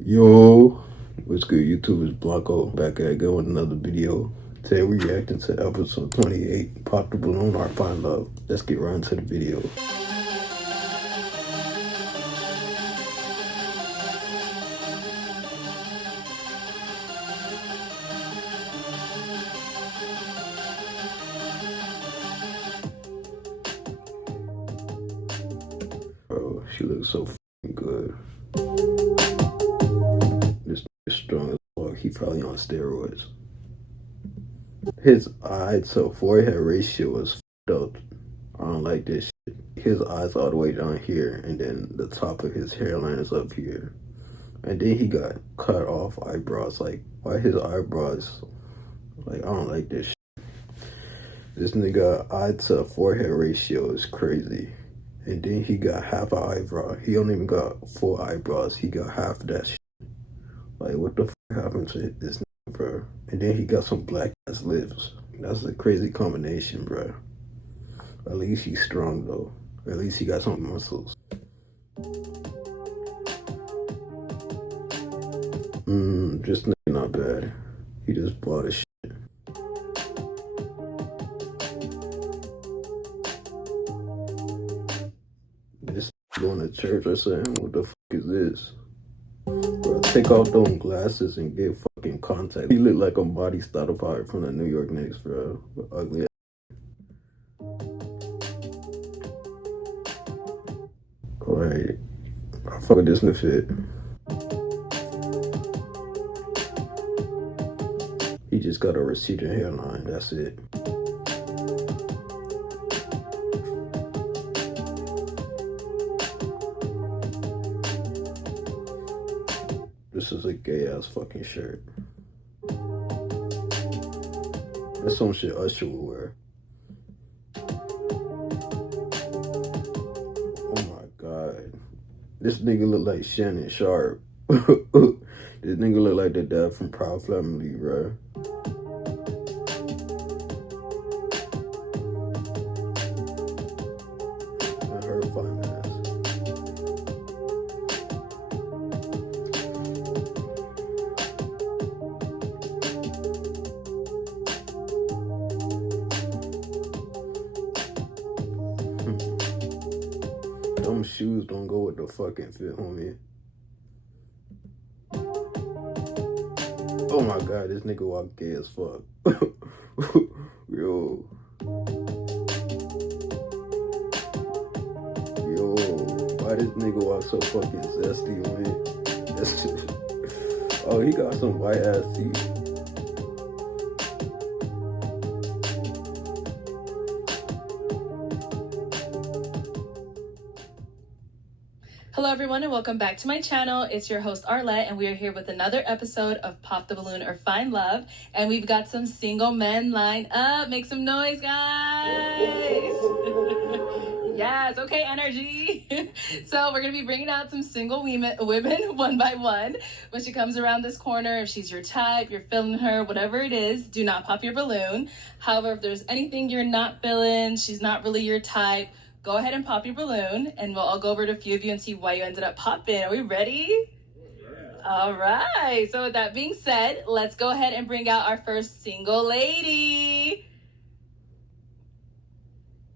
Yo, what's good YouTube? It's Blanco back again with another video. Today we're reacting to episode 28, Pop the Balloon or Find Love. Let's get right into the video. Bro, she looks so f***ing good. This is strong as fuck. He probably on steroids. His eye to forehead ratio is f***ed up. I don't like this shit. His eyes all the way down here, and then the top of his hairline is up here. And then he got cut off eyebrows. Like, why his eyebrows? Like, I don't like this shit. This nigga eye to forehead ratio is crazy. And then he got half an eyebrow. He don't even got full eyebrows. He got half that shit. Like, what the fuck happened to this nigga, bro? And then he got some black ass lips. That's a crazy combination, bro. At least he's strong, though. At least he got some muscles. This nigga not bad. He just bought a shit. This going to church or something? What the fuck is this? Bro, take off those glasses and get fucking contact. He look like a body starter part from the New York Knicks, bro. Ugly ass. Alright. I fuck with this new fit. He just got a receding hairline, that's it. This is a gay ass fucking shirt. That's some shit Usher would wear. Oh my god. This nigga look like Shannon Sharp. This nigga look like the dad from Proud Family, bro. And her fine ass. Them shoes don't go with the fucking fit, homie. Oh my god, this nigga walk gay as fuck. Yo. Yo. Why this nigga walk so fucking zesty, man? Oh, he got some white ass teeth. Hello everyone and welcome back to my channel. It's your host Arlette and we are here with another episode of Pop the Balloon or Find Love, and we've got some single men lined up. Make some noise, guys. Yes, okay, energy. So we're gonna be bringing out some single women one by one. When she comes around this corner, if she's your type, you're feeling her, whatever it is, do not pop your balloon. However, if there's anything you're not feeling, she's not really your type, go ahead and pop your balloon, and we'll all go over to a few of you and see why you ended up popping. Are we ready? Yeah. All right. So with that being said, let's go ahead and bring out our first single lady.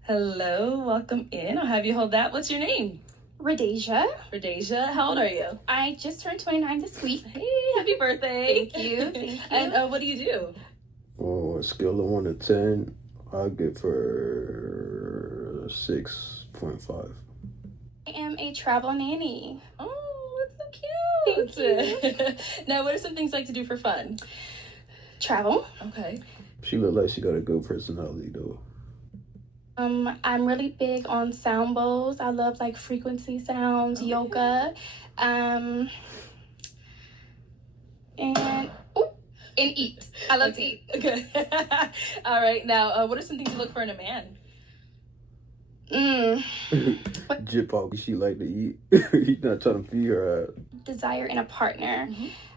Hello, welcome in. I'll have you hold that. What's your name? Rhodesia. Rhodesia. How old are you? I just turned 29 this week. Hey, happy birthday. Thank you. Thank you. And what do you do? Oh, a scale of 1 to 10, I'll give her 6.5. I am a travel nanny. Oh, that's so cute. Thank you. Now, what are some things you like to do for fun? Travel. Okay. She look like she got a good personality, though. I'm really big on sound bowls. I love like frequency sounds, yoga, and eat. I love to eat. Okay. All right. Now, what are some things you look for in a man? Jip off, she like to eat. He's not trying to feed her ass. Desire in a partner.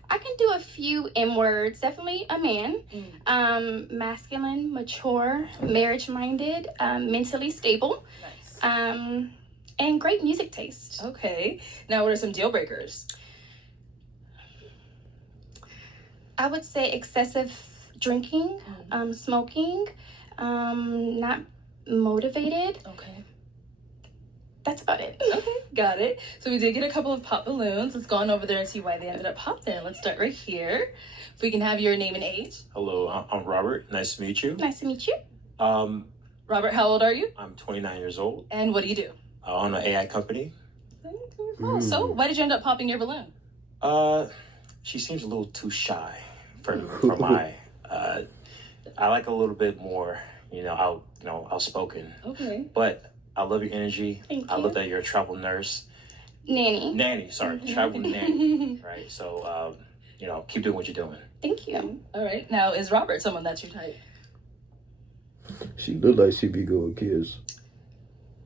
I can do a few M words. Definitely a man. Masculine, mature, marriage-minded, mentally stable. Nice. And great music taste. Okay. Now, what are some deal breakers? I would say excessive drinking, smoking, not motivated. Okay. That's about it. Okay, got it. So we did get a couple of pop balloons. Let's go on over there and see why they ended up popped in. Let's start right here. If we can have your name and age. Hello, I'm Robert. Nice to meet you. Nice to meet you. Robert, how old are you? I'm 29 years old. And what do you do? I own an AI company. Cool. So why did you end up popping your balloon? She seems a little too shy for my. I like a little bit more, outspoken. Okay. But I love your energy. Thank I you. love that you're a travel nurse. Nanny. Travel nanny. Right. So, keep doing what you're doing. Thank you. All right. Now, is Robert someone that's your type? She look like she be good with kids.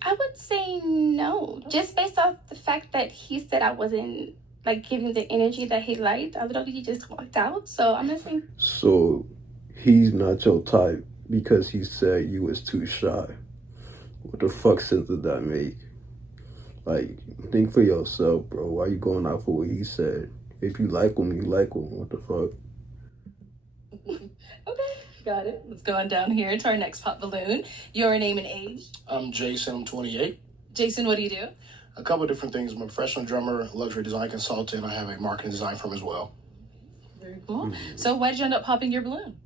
I would say no, just based off the fact that he said I wasn't like giving the energy that he liked. I literally just walked out, so I'm gonna say. So he's not your type because he said you was too shy. What the fuck sense did that make? Like, think for yourself, bro. Why you going out for what he said? If you like him, you like him. What the fuck? Okay, got it. Let's go on down here to our next pop balloon. Your name and age. I'm Jason. I'm 28. Jason, what do you do? A couple of different things. I'm a professional drummer, luxury design consultant. I have a marketing design firm as well. Very cool. So why did you end up popping your balloon?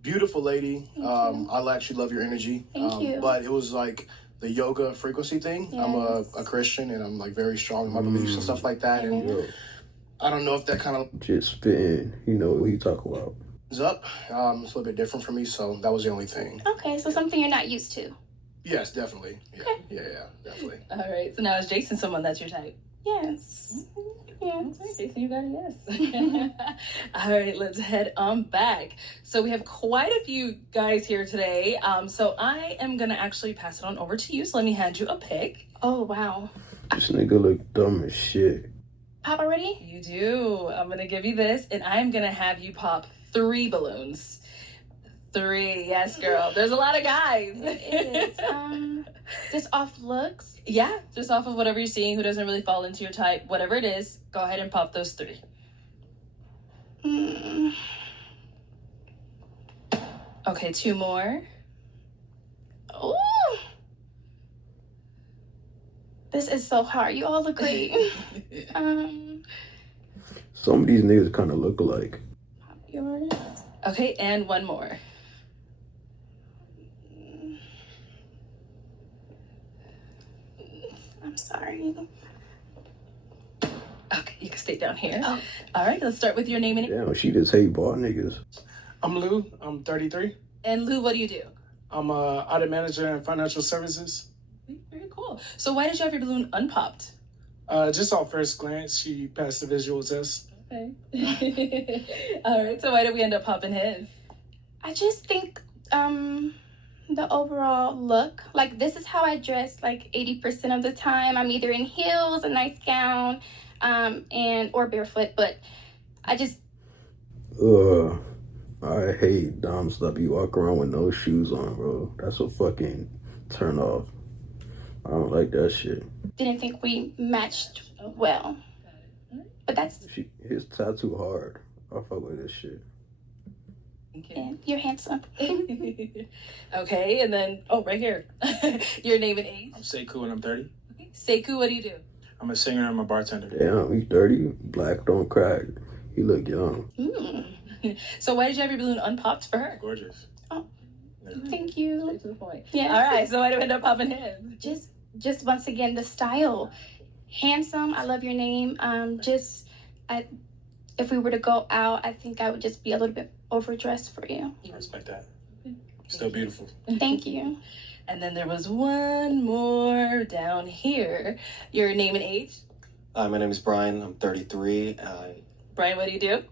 Beautiful lady. I actually love your energy. Thank you. But it was like the yoga frequency thing. I'm a Christian and I'm like very strong in my beliefs and stuff like that. And Yo, I don't know if that kind of just spitting. You know what he talk about. is up. It's a little bit different for me, so that was the only thing. Okay, so something you're not used to. Yes, definitely. Yeah, Okay. yeah, definitely. All right. So now is Jason someone that's your type? Yes. Yes. Okay, Jason, you got a yes. All right, let's head on back. So we have quite a few guys here today. So I am gonna actually pass it on over to you. So let me hand you a pick. Oh wow. This nigga look dumb as shit. Pop already? You do. I'm gonna give you this, and I'm gonna have you pop 3 balloons. 3, yes, girl. There's a lot of guys. It is. Just off looks. Yeah, just off of whatever you're seeing, who doesn't really fall into your type, whatever it is, go ahead and pop those 3. Okay, 2 more. Ooh. This is so hard. You all look great. Some of these niggas kind of look alike. Yours. Okay, and 1 more. I'm sorry. Okay, you can stay down here. Oh. All right, let's start with your name and Damn, she just hate ball niggas. I'm Lou. I'm 33. And Lou, what do you do? I'm a audit manager in financial services. Very cool. So why did you have your balloon unpopped? Just off first glance, she passed the visual test. Okay. All right, so why did we end up popping his? I just think the overall look, like this is how I dress like 80% of the time. I'm either in heels, a nice gown, and or barefoot, but I just I hate doms that be walking around with no shoes on, bro. That's a fucking turn off. I don't like that shit. didn't think we matched well. But that's His tattoo hard. I fuck with this shit. yeah, you're handsome. Okay, and then right here, your name and age. I'm Sekou and I'm 30. Okay. Sekou, what do you do? I'm a singer and I'm a bartender. Damn, he's 30. Black don't crack. He look young. So why did you have your balloon unpopped for her? Gorgeous. Thank you. Straight to the point. Yeah. All right, so why do we end up popping him? Just once again the style, handsome. I love your name. If we were to go out, I think I would just be a little bit overdressed for you. I respect that. Still beautiful. Thank you. And then there was one more down here. Your name and age? Hi, my name is Brian. I'm 33. Brian, what do you do?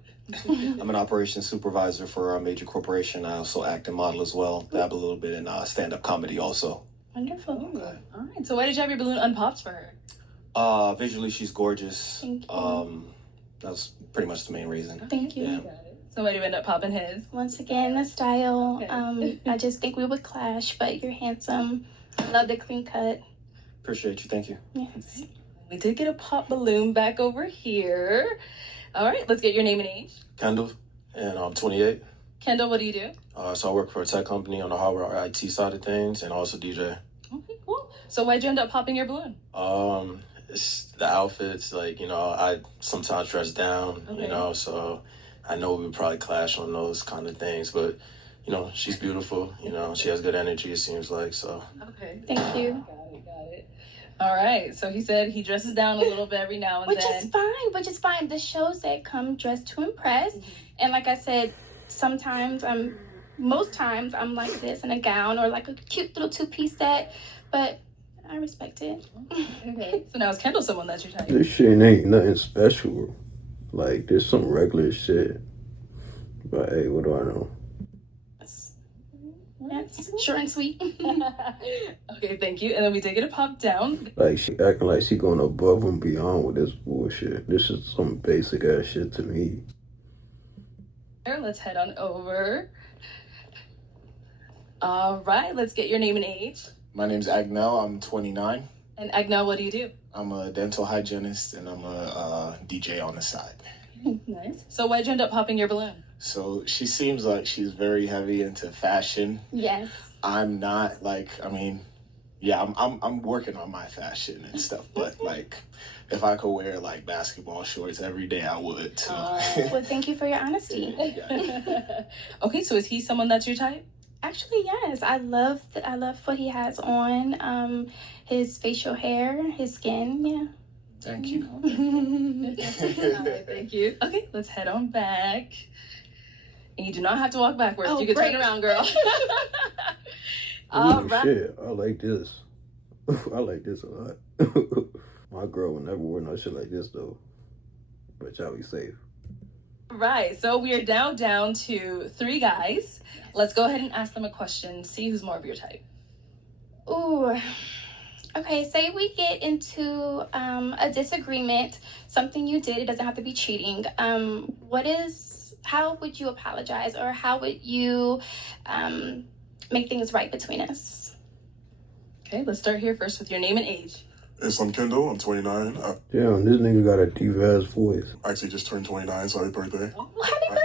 I'm an operations supervisor for a major corporation. I also act and model as well. Dabble a little bit in stand-up comedy also. Wonderful. Okay. All right, so why did you have your balloon unpopped for her? Visually, she's gorgeous. Thank you. That's pretty much the main reason. Thank you. Yeah. Got it. So why do you end up popping his? Once again, the style. Okay. I just think we would clash, but you're handsome. Love the clean cut. Appreciate you. Thank you. Yes. We did get a pop balloon back over here. All right, let's get your name and age. Kendall, and I'm 28. Kendall, what do you do? So I work for a tech company on the hardware IT side of things, and also DJ. Okay, cool. So why'd you end up popping your balloon? It's the outfits, like, you know, I sometimes dress down, Okay. you know, so I know we would probably clash on those kind of things, but, you know, she's beautiful, you know, she has good energy, it seems like, so. Okay. Thank you. Got it. All right. So he said he dresses down a little bit every now and Which then. is fine. The shows that come dressed to impress. And like I said, most times I'm like this in a gown or like a cute little two-piece set, but I respect it. Okay. So now is Kendall someone that's your type? This shit ain't nothing special. Like, there's some regular shit. But hey, what do I know? That's short and sweet. Okay, thank you. And then we did get a pop down. Like, she acting like she going above and beyond with this bullshit. This is some basic ass shit to me. Let's head on over. All right, let's get your name and age. My name's Agnell. I'm 29. And Agnell, what do you do? I'm a dental hygienist and I'm a DJ on the side. Nice. So why'd you end up popping your balloon? So she seems like she's very heavy into fashion. Yes. I'm not, like, I mean, yeah, I'm working on my fashion and stuff, but like, if I could wear like basketball shorts every day, I would too. Well, thank you for your honesty. Okay, so is he someone that's your type? Actually, yes. I love what he has on. His facial hair, his skin. Yeah. Thank you. All right, thank you. Okay, let's head on back. And you do not have to walk backwards. Oh, You can great. turn around, girl. All Ooh, right. shit, I like this. I like this a lot. My girl would never wear no shit like this though. But y'all be safe. Right, so we are now down to 3 guys. Let's go ahead and ask them a question. See who's more of your type. Ooh. Okay, say we get into a disagreement, something you did, it doesn't have to be cheating. How would you apologize, or how would you make things right between us? Okay, let's start here first with your name and age. Yes, I'm Kendall. I'm 29. Damn, this nigga got a deep ass voice. I actually just turned 29, so happy birthday.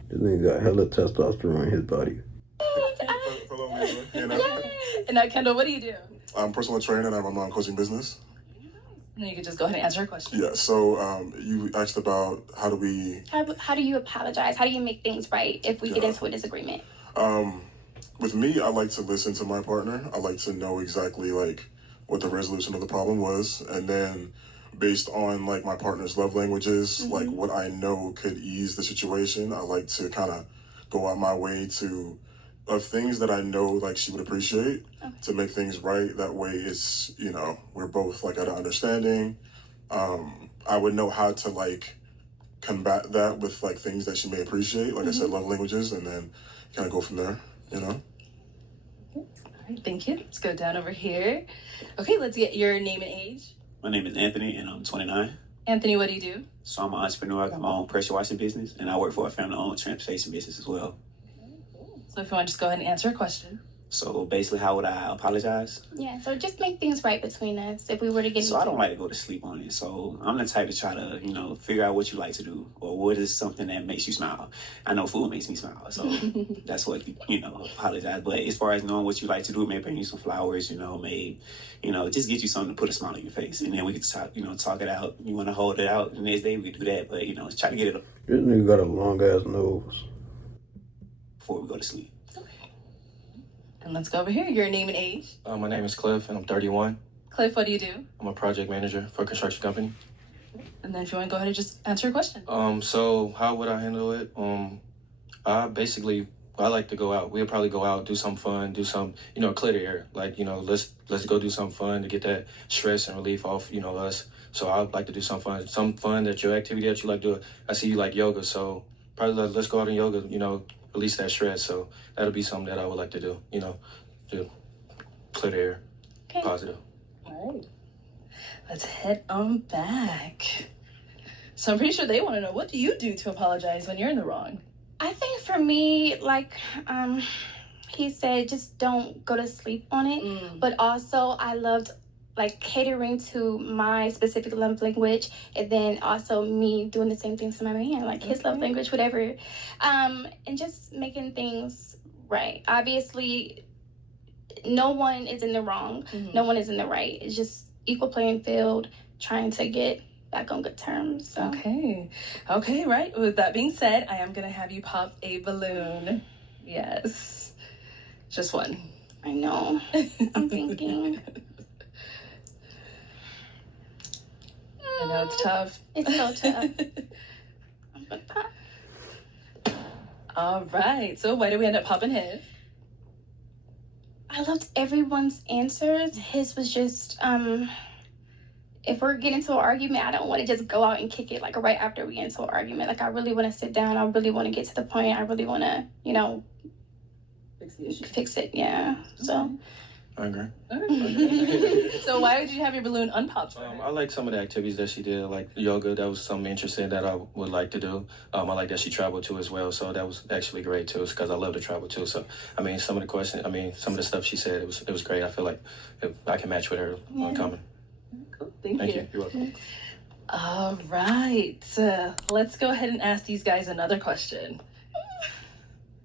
This nigga got hella testosterone in his body. And now, Kendall, what do you do? I'm a personal trainer and I run my own coaching business. And then you can just go ahead and answer her question. Yeah, so you asked about how do you apologize? How do you make things right if we get into a disagreement? with me, I like to listen to my partner. I like to know exactly like what the resolution of the problem was, and then based on like my partner's love languages, like what I know could ease the situation, I like to kind of go out my way to of things that I know like she would appreciate to make things right. That way it's, you know, we're both like at an understanding. I would know how to like combat that with like things that she may appreciate, like I said, love languages, and then kind of go from there, you know? All right, thank you. Let's go down over here. Okay, let's get your name and age. My name is Anthony, and I'm 29. Anthony, what do you do? So I'm an entrepreneur. I got my own pressure washing business, and I work for a family-owned transportation business as well. So if you want to just go ahead and answer a question. So basically, how would I apologize? Yeah, so just make things right between us if we were to get So into I don't like to go to sleep on it. So I'm the type to try to, you know, figure out what you like to do or what is something that makes you smile. I know food makes me smile, so that's what, you know, apologize. But as far as knowing what you like to do, may bring you some flowers, you know, may, you know, just get you something to put a smile on your face. And then we can talk, you know, talk it out. You want to hold it out the next day, we can do that. But, you know, try to get it This nigga got a long ass nose. before we go to sleep. And let's go over here. Your name and age. My name is Cliff, and I'm 31. Cliff, what do you do? I'm a project manager for a construction company. And then if you want to go ahead and just answer a question. So how would I handle it? I like to go out. We'll probably go out, do some fun, do some, you know, clear the air. Like, you know, let's go do some fun to get that stress and relief off, you know, us. So I'd like to do some fun that your activity that you like to do. I see you like yoga, so probably let's go out and yoga, you know, release that stress. So that'll be something that I would like to do, you know, to clear the air, Okay. positive. All right. Let's head on back. So I'm pretty sure they want to know, what do you do to apologize when you're in the wrong? I think for me, like he said, just don't go to sleep on it. But also, I loved like catering to my specific love language, and then also me doing the same things to my man, like his love language, whatever, and just making things right. Obviously, no one is in the wrong, no one is in the right. It's just equal playing field, trying to get back on good terms. So. Okay, right. With that being said, I am gonna have you pop a balloon. Yes, just one. I know. I'm thinking. I know it's tough. It's so tough. I'm gonna pop. All right. So why did we end up popping his? I loved everyone's answers. His was just, if we're getting into an argument, I don't want to just go out and kick it like right after we get into an argument. Like I really want to sit down. I really want to get to the point. I really want to, you know, Fix the issue. fix it. Yeah. So. I agree. So why did you have your balloon unpopped? I like some of the activities that she did, like yoga. That was something interesting that I would like to do. I like that she traveled too as well, so that was actually great too, because I love to travel too. So I mean, some of the questions, some of the stuff she said, it was great. I feel like I can match with her on coming. Cool. Thank you. You're welcome. All right. Let's go ahead and ask these guys another question.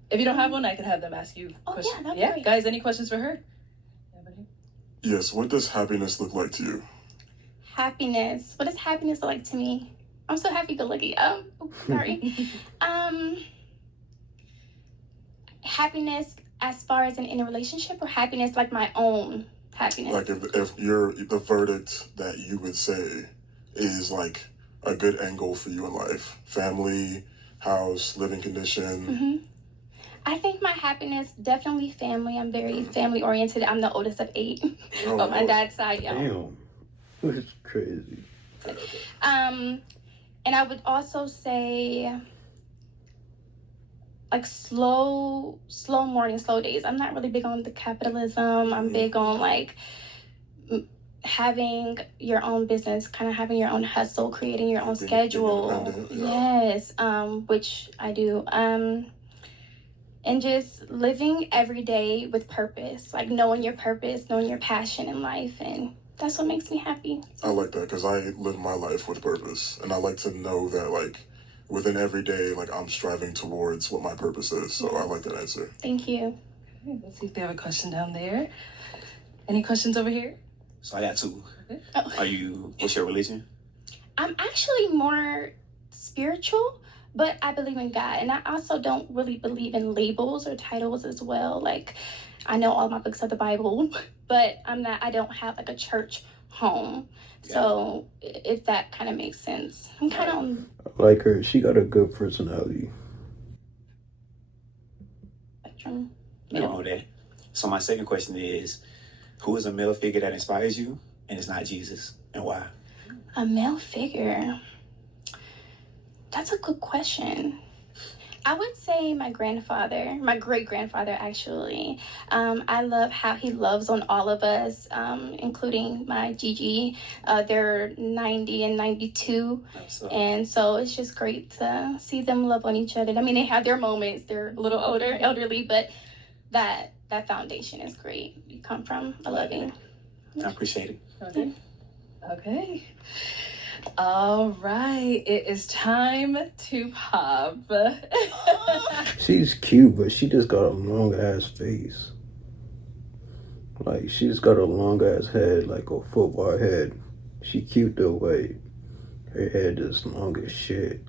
If you don't have one, I could have them ask you. Oh, questions. yeah, that'd be Yeah, great. guys, any questions for her? Yes, what does happiness look like to you? Happiness. What does happiness look like to me? I'm so happy-go-lucky. Sorry. Happiness as far as in a relationship, or happiness like my own happiness? Like if you're the verdict that you would say is like a good end goal for you in life, family, house, living condition. I think my happiness, definitely family. I'm very family oriented. I'm the oldest of 8 Oh, on my dad's side, Damn. It's crazy. And I would also say like slow morning, slow days. I'm not really big on the capitalism. I'm big on like having your own business, kind of having your own hustle, creating your own schedule. Yes, which I do. And just living every day with purpose, like knowing your purpose, knowing your passion in life, and that's what makes me happy. I like that because I live my life with purpose, and I like to know that like within every day, like I'm striving towards what my purpose is. So I like that answer. Thank you. Okay, let's see if they have a question down there. Any questions over here? So I got 2. Oh. What's your religion? I'm actually more spiritual, but I believe in God. And I also don't really believe in labels or titles as well. Like, I know all my books of the Bible, but I don't have like a church home. Yeah. So if that kind of makes sense. I'm kind of I like her. She got a good personality. spectrum. I don't know that. So my second question is, who is a male figure that inspires you and it's not Jesus, and why? A male figure. That's a good question. I would say my grandfather, my great-grandfather, actually. I love how he loves on all of us, including my Gigi. They're 90 and 92. And so it's just great to see them love on each other. I mean, they have their moments. They're a little older, elderly, but that foundation is great. You come from a loving. I appreciate it. Okay. All right, it is time to pop. She's cute, but she just got a long ass face. Like, she just got a long ass head, like a football head. She cute though, like, her head is long as shit.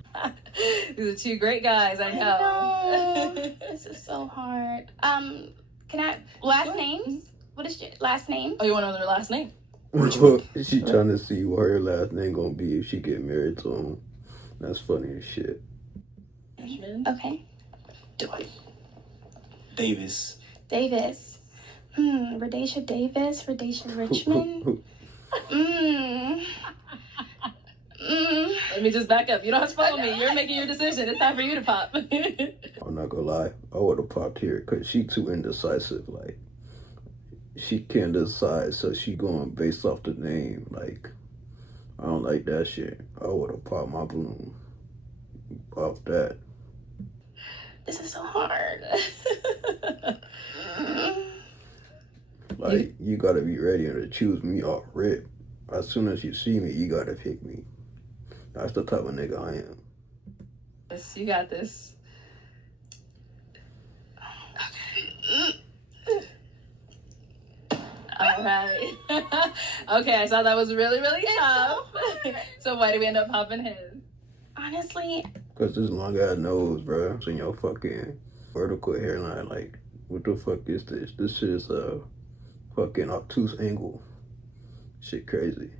These are 2 great guys, I know. This is so hard. Can I, last names? What is your last name? Oh, you want to know their last name? She trying to see what her last name gonna be if she get married to him. That's funny as shit. Okay. Do it. Davis. Rhodesia Davis, Rhodesia Richmond. Let me just back up. You don't have to follow me. You're making your decision. It's time for you to pop. I'm not gonna lie. I would have popped here because she too indecisive. Like, she can't decide, so she going based off the name. Like, I don't like that shit. I would have popped my balloon off that. This is so hard. Like, you gotta be ready to choose me off rip. As soon as you see me, you gotta pick me. That's the type of nigga I am. Yes, you got this. All right. Okay, I saw that was really, really tough. So why did we end up popping his? Honestly, Cause this long ass nose, bro. It's in your fucking vertical hairline. Like, what the fuck is this? This shit is a fucking obtuse angle. Shit crazy.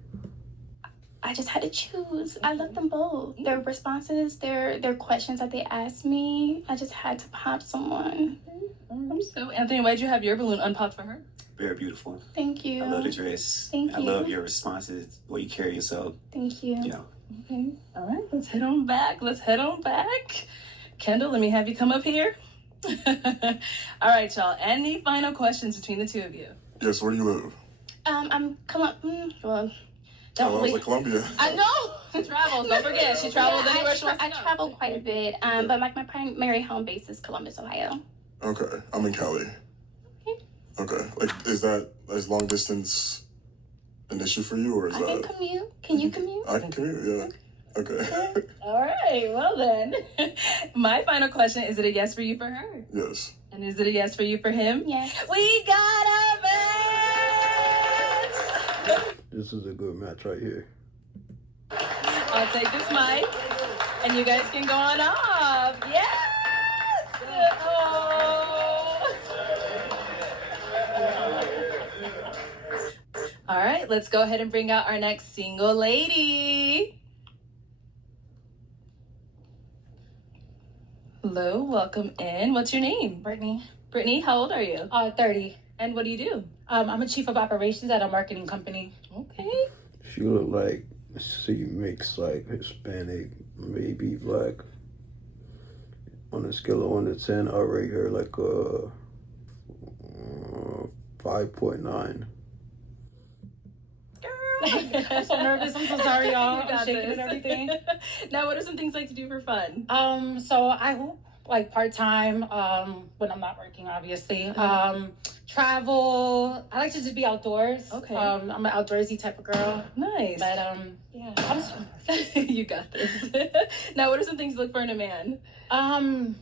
I just had to choose. I love them both. Their responses, their questions that they asked me. I just had to pop someone. So, Anthony, why'd you have your balloon unpopped for her? Very beautiful. Thank you. I love the dress. Thank I you. love your responses, the way you carry yourself. Thank you. Yeah. Okay. All right, let's head on back. Kendall, let me have you come up here. All right, y'all. Any final questions between the two of you? Yes, where do you live? I'm well. I was like Columbia. I know. She travels. Don't forget, she travels anywhere she wants to I go. travel quite a bit. But like my primary home base is Columbus, Ohio. Okay, I'm in Cali. Okay, like, is that long distance an issue for you, or is I can that? commute. Can you commute? I can commute. Yeah. Okay. All right, well then. My final question, is it a yes for you for her? Yes. And is it a yes for you for him? Yes. We got a match! This is a good match right here. I'll take this mic, and you guys can go on off. Yes! Oh. All right, let's go ahead and bring out our next single lady. Hello, welcome in. What's your name? Brittany. Brittany, how old are you? 30. And what do you do? I'm a chief of operations at a marketing company. Okay. She look like she mix like Hispanic, maybe black. On a scale of 1 to 10, I rate her like a 5.9. I'm so nervous. I'm so sorry, y'all. You got I'm shaking this. and everything. Now, what are some things like to do for fun? So I hoop like part-time when I'm not working, obviously. Travel. I like to just be outdoors. Okay. I'm an outdoorsy type of girl. Nice. But yeah, I'm so nervous. You got this. Now, what are some things to look for in a man? An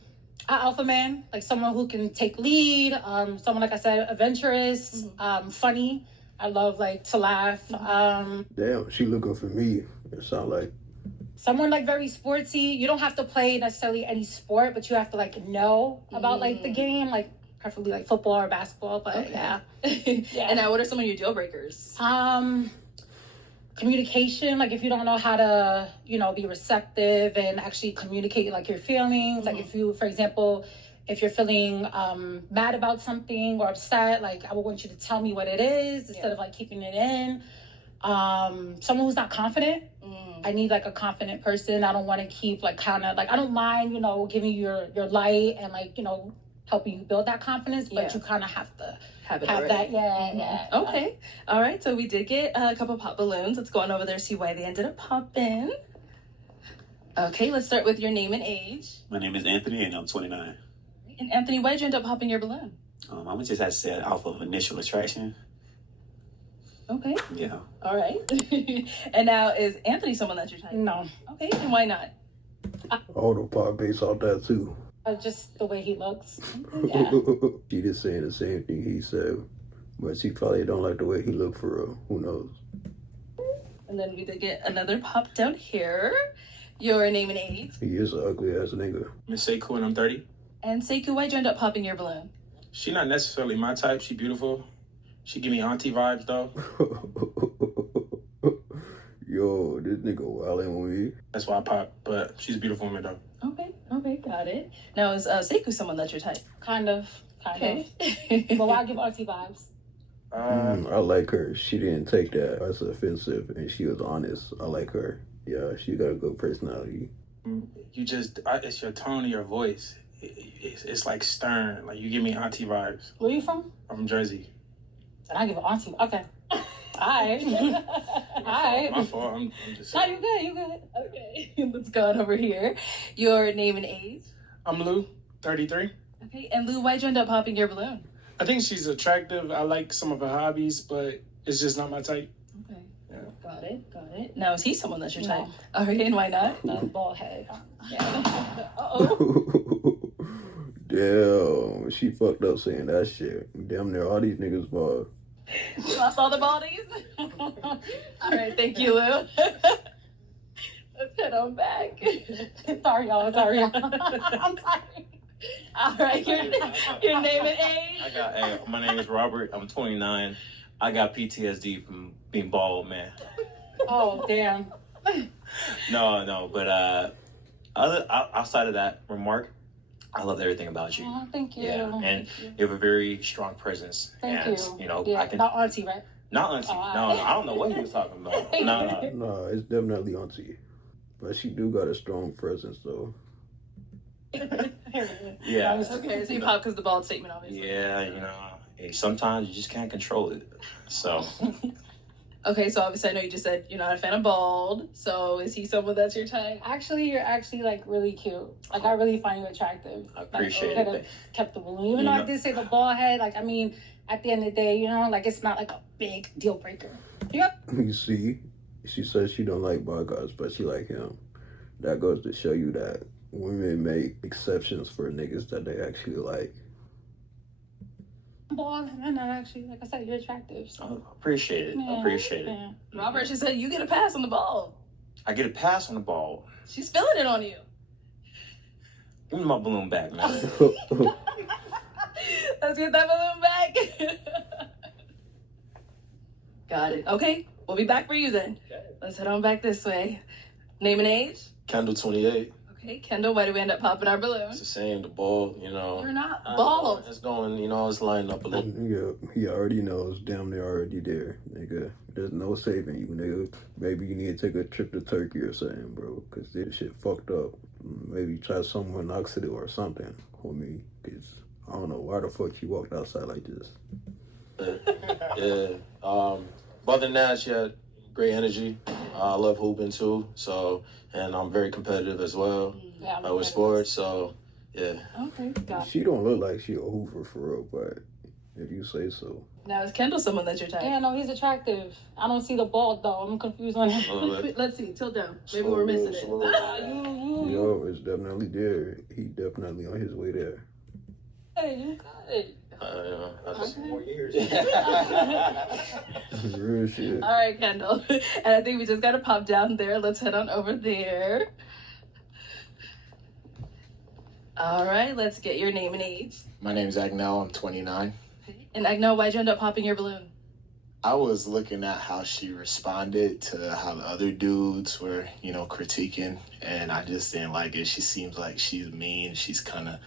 alpha man, like someone who can take lead, someone, like I said, adventurous, funny. I love like to laugh. Damn, she looking for me. It sound like Someone like very sportsy. You don't have to play necessarily any sport, but you have to like know about like the game, like preferably like football or basketball. But Okay. yeah. And now, what are some of your deal breakers? Communication, like if you don't know how to, be receptive and actually communicate like your feelings, like if you, for example, if you're feeling mad about something or upset, like I would want you to tell me what it is instead of like keeping it in. Someone who's not confident. I need like a confident person. I don't want to keep like kind of like, I don't mind, giving you your light and like, helping you build that confidence, but you kind of have to have that. Yeah. Okay. All right. So we did get a couple pop balloons. Let's go on over there, see why they ended up popping. Okay, let's start with your name and age. My name is Anthony, and I'm 29. And Anthony, why did you end up popping your balloon? I'm gonna just have to say off of initial attraction. Okay. Yeah. All right. And now, is Anthony someone that you're typing? No. Okay, and why not? all the pop based off that too. Just the way he looks. She just saying the same thing he said, but she probably don't like the way he look for real. Who knows? And then we did get another pop down here. Your name and age. He is an ugly ass nigga. Miss Seiko, and I'm 30. And Sekou, why'd you end up popping your balloon? She not necessarily my type. She beautiful. She give me auntie vibes though. Yo, this nigga wildin' on me. That's why I pop. But she's a beautiful woman though. Okay, got it. Now, is Sekou someone that you're type? Kind of. Okay. But why give auntie vibes? I like her. She didn't take that as offensive, and she was honest. I like her. Yeah, she got a good personality. You just, it's your tone of your voice. It's like stern. Like you give me auntie vibes. Where you from? I'm from Jersey. And I give auntie. Okay. Alright. Alright. My fault. I'm just. No, you good. You good. Okay, let's go on over here. Your name and age. I'm Lou, 33. Okay, and Lou, why'd you end up popping your balloon? I think she's attractive. I like some of her hobbies, but it's just not my type. Okay. Yeah. Got it. Now, is he someone that's your No. type? Okay, and why not? Bald head. Uh-oh. Damn, she fucked up saying that shit. Damn near all these niggas bald. You lost all the baldies? All right, thank you, Lou. Let's head on back. Sorry, y'all. I'm sorry. All right, your name and age? Hey, my name is Robert. I'm 29. I got PTSD from being bald, man. Oh, damn. No, but outside of that remark, I love everything about you. Oh, thank you. Yeah, and you have a very strong presence. Thank and, you. You know, Yeah, I can. not auntie, right? Not auntie. No, I don't know what he was talking about. No. No, it's definitely auntie. But she do got a strong presence, though. Yeah. Okay, so you pop because the bald statement, obviously. Yeah, you know, hey, sometimes you just can't control it. So. Okay, so obviously I know you just said you're not a fan of bald. So is he someone that's your type? Actually, you're actually like really cute. Like I really find you attractive. I appreciate like, it. Kept the balloon, even though I did say the bald head. Like I mean, at the end of the day, you know, like it's not like a big deal breaker. Yep. You see, she says she don't like bald guys, but she like him. That goes to show you that women make exceptions for niggas that they actually like. Bald, and not actually, like I said, you're attractive. So. I appreciate it. Yeah, Appreciate it. yeah. Robert, she said you get a pass on the bald. I get a pass on the ball. She's feeling it on you. Give me my balloon back, man. Let's get that balloon back. Got it. Okay, we'll be back for you then. Let's head on back this way. Name and age? Kendall 28. Okay, Kendall, why do we end up popping our balloon? It's the same, the ball, you know. You're not bald. It's going, you know, it's lining up a little. Yeah, he already knows. Damn, they're already there, nigga. There's no saving you, nigga. Maybe you need to take a trip to Turkey or something, bro. Because this shit fucked up. Maybe try some minoxidil or something, homie. Because I don't know why the fuck you walked outside like this. Yeah. But other than that, she had great energy. I love hooping too. So, and I'm very competitive as well with sports. So, yeah. Okay, got it. She don't look like she a hooper for real, but if you say so. Now, is Kendall someone that's your type? Yeah, no, he's attractive. I don't see the bald though. I'm confused on him. Let's see. Tilt down. Maybe we're missing it. Yo, it's definitely there. He definitely on his way there. Hey, you good. That's more years. Real shit. All right, Kendall. And I think we just got to pop down there. Let's head on over there. All right, let's get your name and age. My name's Agnell. I'm 29. And Agnell, why'd you end up popping your balloon? I was looking at how she responded to how the other dudes were, you know, critiquing, and I just didn't like it. She seems like she's mean. She's kind of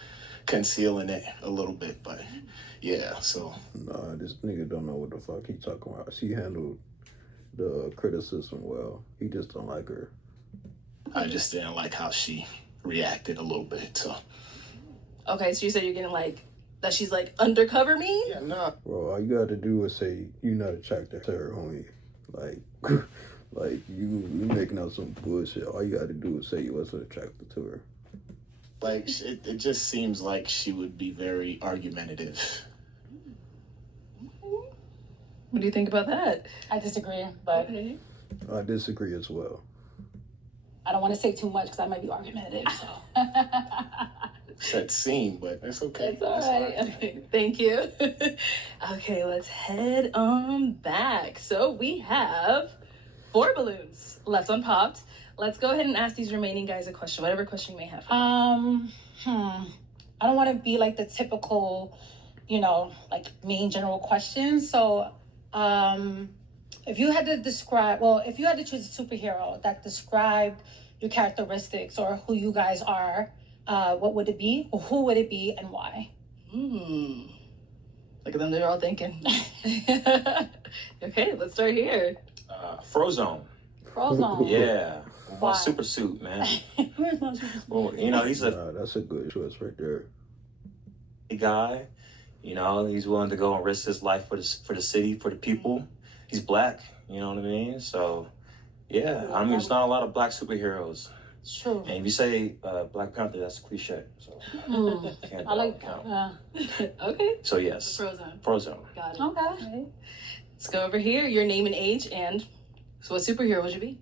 concealing it a little bit, but yeah, so. Nah, this nigga don't know what the fuck he talking about. She handled the criticism well. He just don't like her. I just didn't like how she reacted a little bit, so. Okay, so you said you're getting like, that she's like undercover mean? Yeah, nah. Bro, all you gotta do is say you're not attracted to her, homie. Like, like you making up some bullshit. All you gotta do is say you wasn't attracted to her. Like, it just seems like she would be very argumentative. What do you think about that? I disagree, but I disagree as well. I don't want to say too much because I might be argumentative. So. Set scene, but it's okay. It's all right. Okay, thank you. Okay, let's head on back. So we have 4 balloons left unpopped. Let's go ahead and ask these remaining guys a question, whatever question you may have. I don't want to be like the typical, you know, like main general questions. So, if you had to if you had to choose a superhero that described your characteristics or who you guys are, what would it be? Or who would it be and why? Look at them, they're all thinking. Okay, let's start here. Frozone. Frozone. Yeah. Why? My super suit, man. Where's my super suit? Well, you know, he's a Nah, that's a good choice right there. guy. You know, he's willing to go and risk his life for the city, for the people. He's black. You know what I mean? So, yeah. I mean, there's not a lot of black superheroes. It's true. And if you say Black Panther, that's a cliche. So can't I like count. Okay. So yes, Frozen. Frozen. Got it. Okay. Let's go over here. Your name and age, and so what superhero would you be?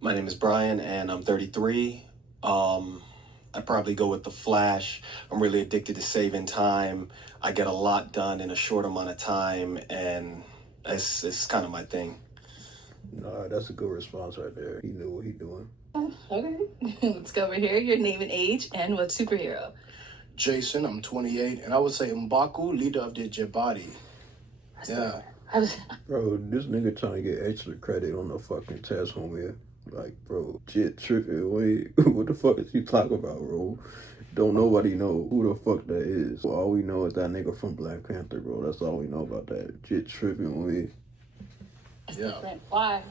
My name is Brian, and I'm 33. I'd probably go with the Flash. I'm really addicted to saving time. I get a lot done in a short amount of time, and it's kind of my thing. Nah, that's a good response right there. He knew what he doing. Okay. Let's go over here. Your name and age, and what superhero? Jason, I'm 28, and I would say M'Baku, leader of the Jabati. Yeah. Bro, this nigga trying to get extra credit on the fucking test, homie. Like, bro, shit tripping. Wait, what the fuck is you talking about, bro? Don't nobody know who the fuck that is. All we know is that nigga from Black Panther, bro. That's all we know about that. Shit tripping, wait. Yeah. Why?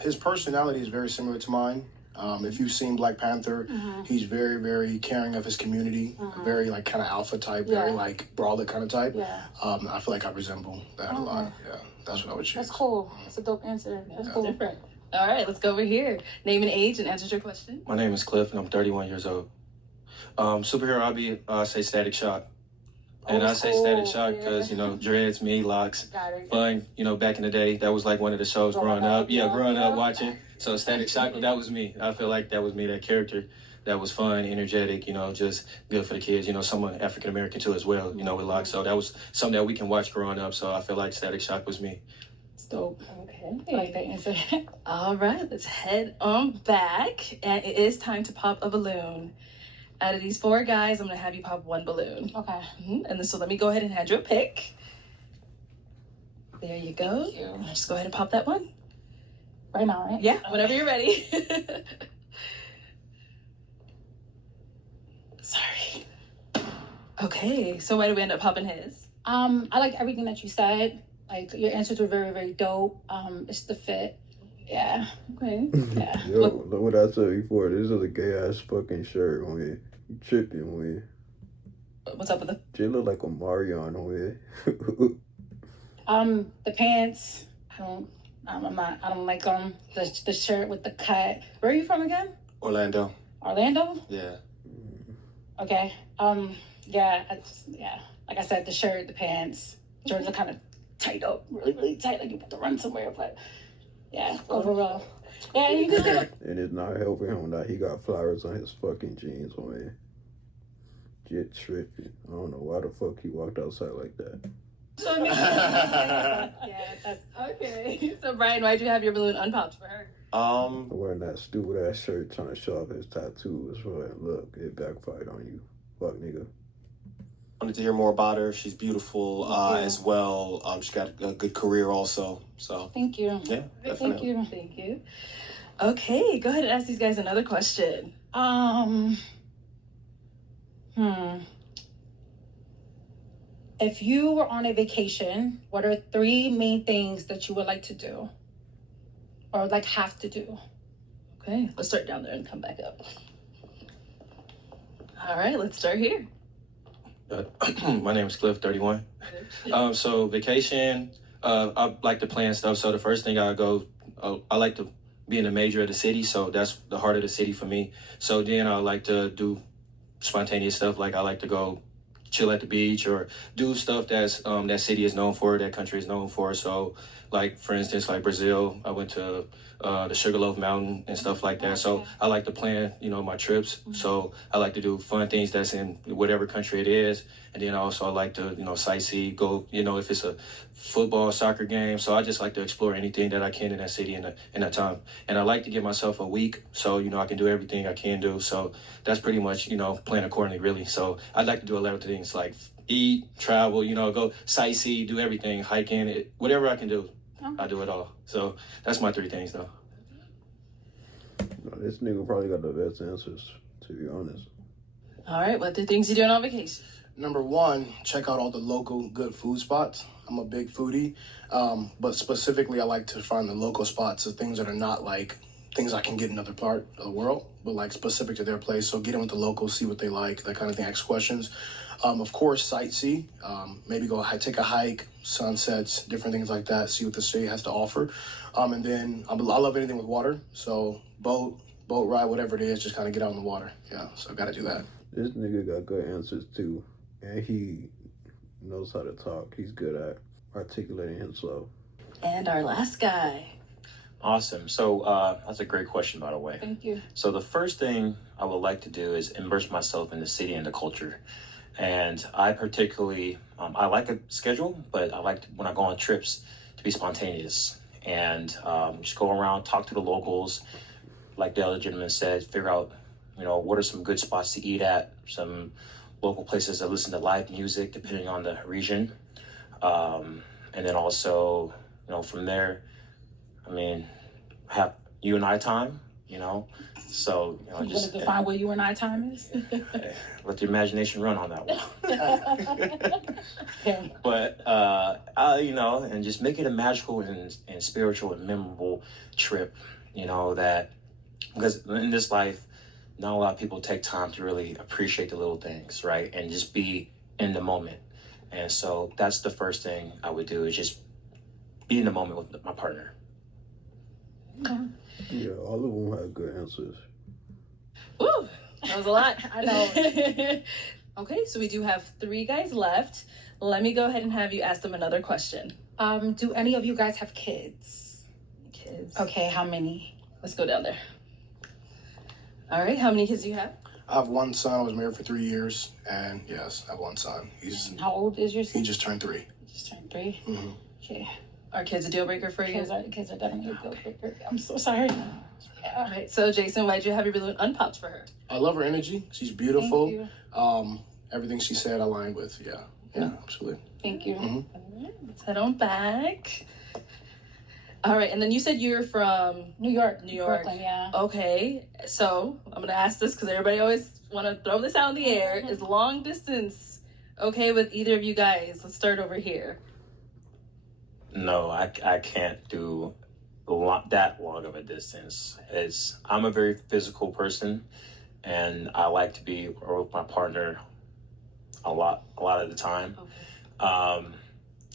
His personality is very similar to mine. If you've seen Black Panther, he's very, very caring of his community, very like kind of alpha type, very like brawler kind of type. Yeah. I feel like I resemble that a lot. Yeah, that's what I would choose. That's cool. That's a dope answer. That's cool. Different. All right, let's go over here. Name and age, and answer your question. My name is Cliff, and I'm 31 years old. Superhero, I say Static Shock. And I say Static Shock because, you know, dreads, me, locks, fun, you know, back in the day. That was like one of the shows growing up. Growing up watching. So Static Shock, that was me. I feel like that was me, that character. That was fun, energetic, you know, just good for the kids. You know, someone African-American too as well, you know, with locks. So that was something that we can watch growing up. So I feel like Static Shock was me. It's dope. Okay. I like that answer. All right, let's head on back. And it is time to pop a balloon. Out of these 4 guys, I'm going to have you pop 1 balloon. Okay. And then, so let me go ahead and hand you a pick. There you go. Thank you. Just go ahead and pop that one. Right now, right? Yeah, whenever you're ready. Sorry. Okay, so why did we end up popping his? I like everything that you said. Like, your answers were very, very dope. It's the fit. Yeah. Okay. Yeah. Yo, look what I said before. This is a gay ass fucking shirt, homie. You tripping, homie. What's up with the... She look like a Marion, homie. The pants, I don't like them. The shirt with the cut. Where are you from again? Orlando. Orlando? Yeah. Okay. Yeah. Like I said, the shirt, the pants, shirts are kind of tight up, really, really tight. Like you put to run somewhere, but yeah, overall. Yeah, you can get And it's not helping him that he got flowers on his fucking jeans, homie. Shit tripping. I don't know why the fuck he walked outside like that. Yeah, that's okay. So Brian, why'd you have your balloon unpopped for her? Wearing that stupid ass shirt trying to show off his tattoos. Right? Look, it backfired on you. Fuck nigga. Wanted to hear more about her. She's beautiful as well. She's got a good career also. So Thank you. yeah, definitely. Thank you. Okay, go ahead and ask these guys another question. If you were on a vacation, what are 3 main things that you would like to do? Or like have to do? Okay, let's start down there and come back up. All right, let's start here. My name is Cliff, 31. So vacation, I like to plan stuff. So the first thing I like to be in the major of the city. So that's the heart of the city for me. So then I like to do spontaneous stuff. Like I like to go chill at the beach or do stuff that's that city is known for, that country is known for. So like, for instance, like Brazil, I went to the Sugarloaf Mountain and stuff like that. So I like to plan, you know, my trips. So I like to do fun things that's in whatever country it is. And then also I like to, you know, sightsee, go, you know, if it's a football, soccer game. So I just like to explore anything that I can in that city in that time. And I like to give myself a week so, you know, I can do everything I can do. So that's pretty much, you know, plan accordingly, really. So I'd like to do a lot of things like eat, travel, you know, go sightsee, do everything, hiking, whatever I can do. I do it all. So that's my 3 things, though. This nigga probably got the best answers, to be honest. All right, what are the things you doing on vacation? Number 1, check out all the local good food spots. I'm a big foodie, but specifically I like to find the local spots of things that are not like things I can get in another part of the world, but like specific to their place. So get in with the locals, see what they like, that kind of thing, ask questions. Of course, sightsee, maybe go take a hike, sunsets, different things like that, see what the city has to offer. And then I love anything with water. So boat, boat ride, whatever it is, just kind of get out in the water. Yeah, so I got to do that. This nigga got good answers too, and he knows how to talk. He's good at articulating himself. And our last guy. Awesome. So that's a great question, by the way. Thank you. So the first thing I would like to do is immerse myself in the city and the culture. And I particularly, I like a schedule, but I like when I go on trips to be spontaneous and just go around, talk to the locals. Like the other gentleman said, figure out, what are some good spots to eat at, some local places that listen to live music, depending on the region. And then also, from there, have you and I time, so, You just define what you and I time is. let the imagination run on that one. Okay. But, and just make it a magical and spiritual and memorable trip, that, because in this life, not a lot of people take time to really appreciate the little things, right? And just be in the moment. And so that's the first thing I would do, is just be in the moment with my partner. Yeah, all of them had good answers. Ooh, that was a lot. I know. Okay, so we do have 3 guys left. Let me go ahead and have you ask them another question. Do any of you guys have kids? Kids. Okay, how many? Let's go down there. All right, how many kids do you have? I have one son. I was married for 3 years, and yes, I have one son. How old is your son? He just turned 3. Just turned 3? Mm-hmm. Okay. Are kids a deal breaker for you? Kids are definitely a deal breaker. I'm so sorry. All right, so Jason, why'd you have your balloon unpopped for her? I love her energy. She's beautiful. Thank you. Everything she said aligned with. Yeah, absolutely. Thank you. Mm-hmm. All right, let's head on back. All right, and then you said you're from New York. New York. Brooklyn, yeah. Okay, so I'm gonna ask this because everybody always want to throw this out in the air. Is long distance okay with either of you guys? Let's start over here. No, I can't do that long of a distance. I'm a very physical person, and I like to be with my partner a lot of the time. Okay.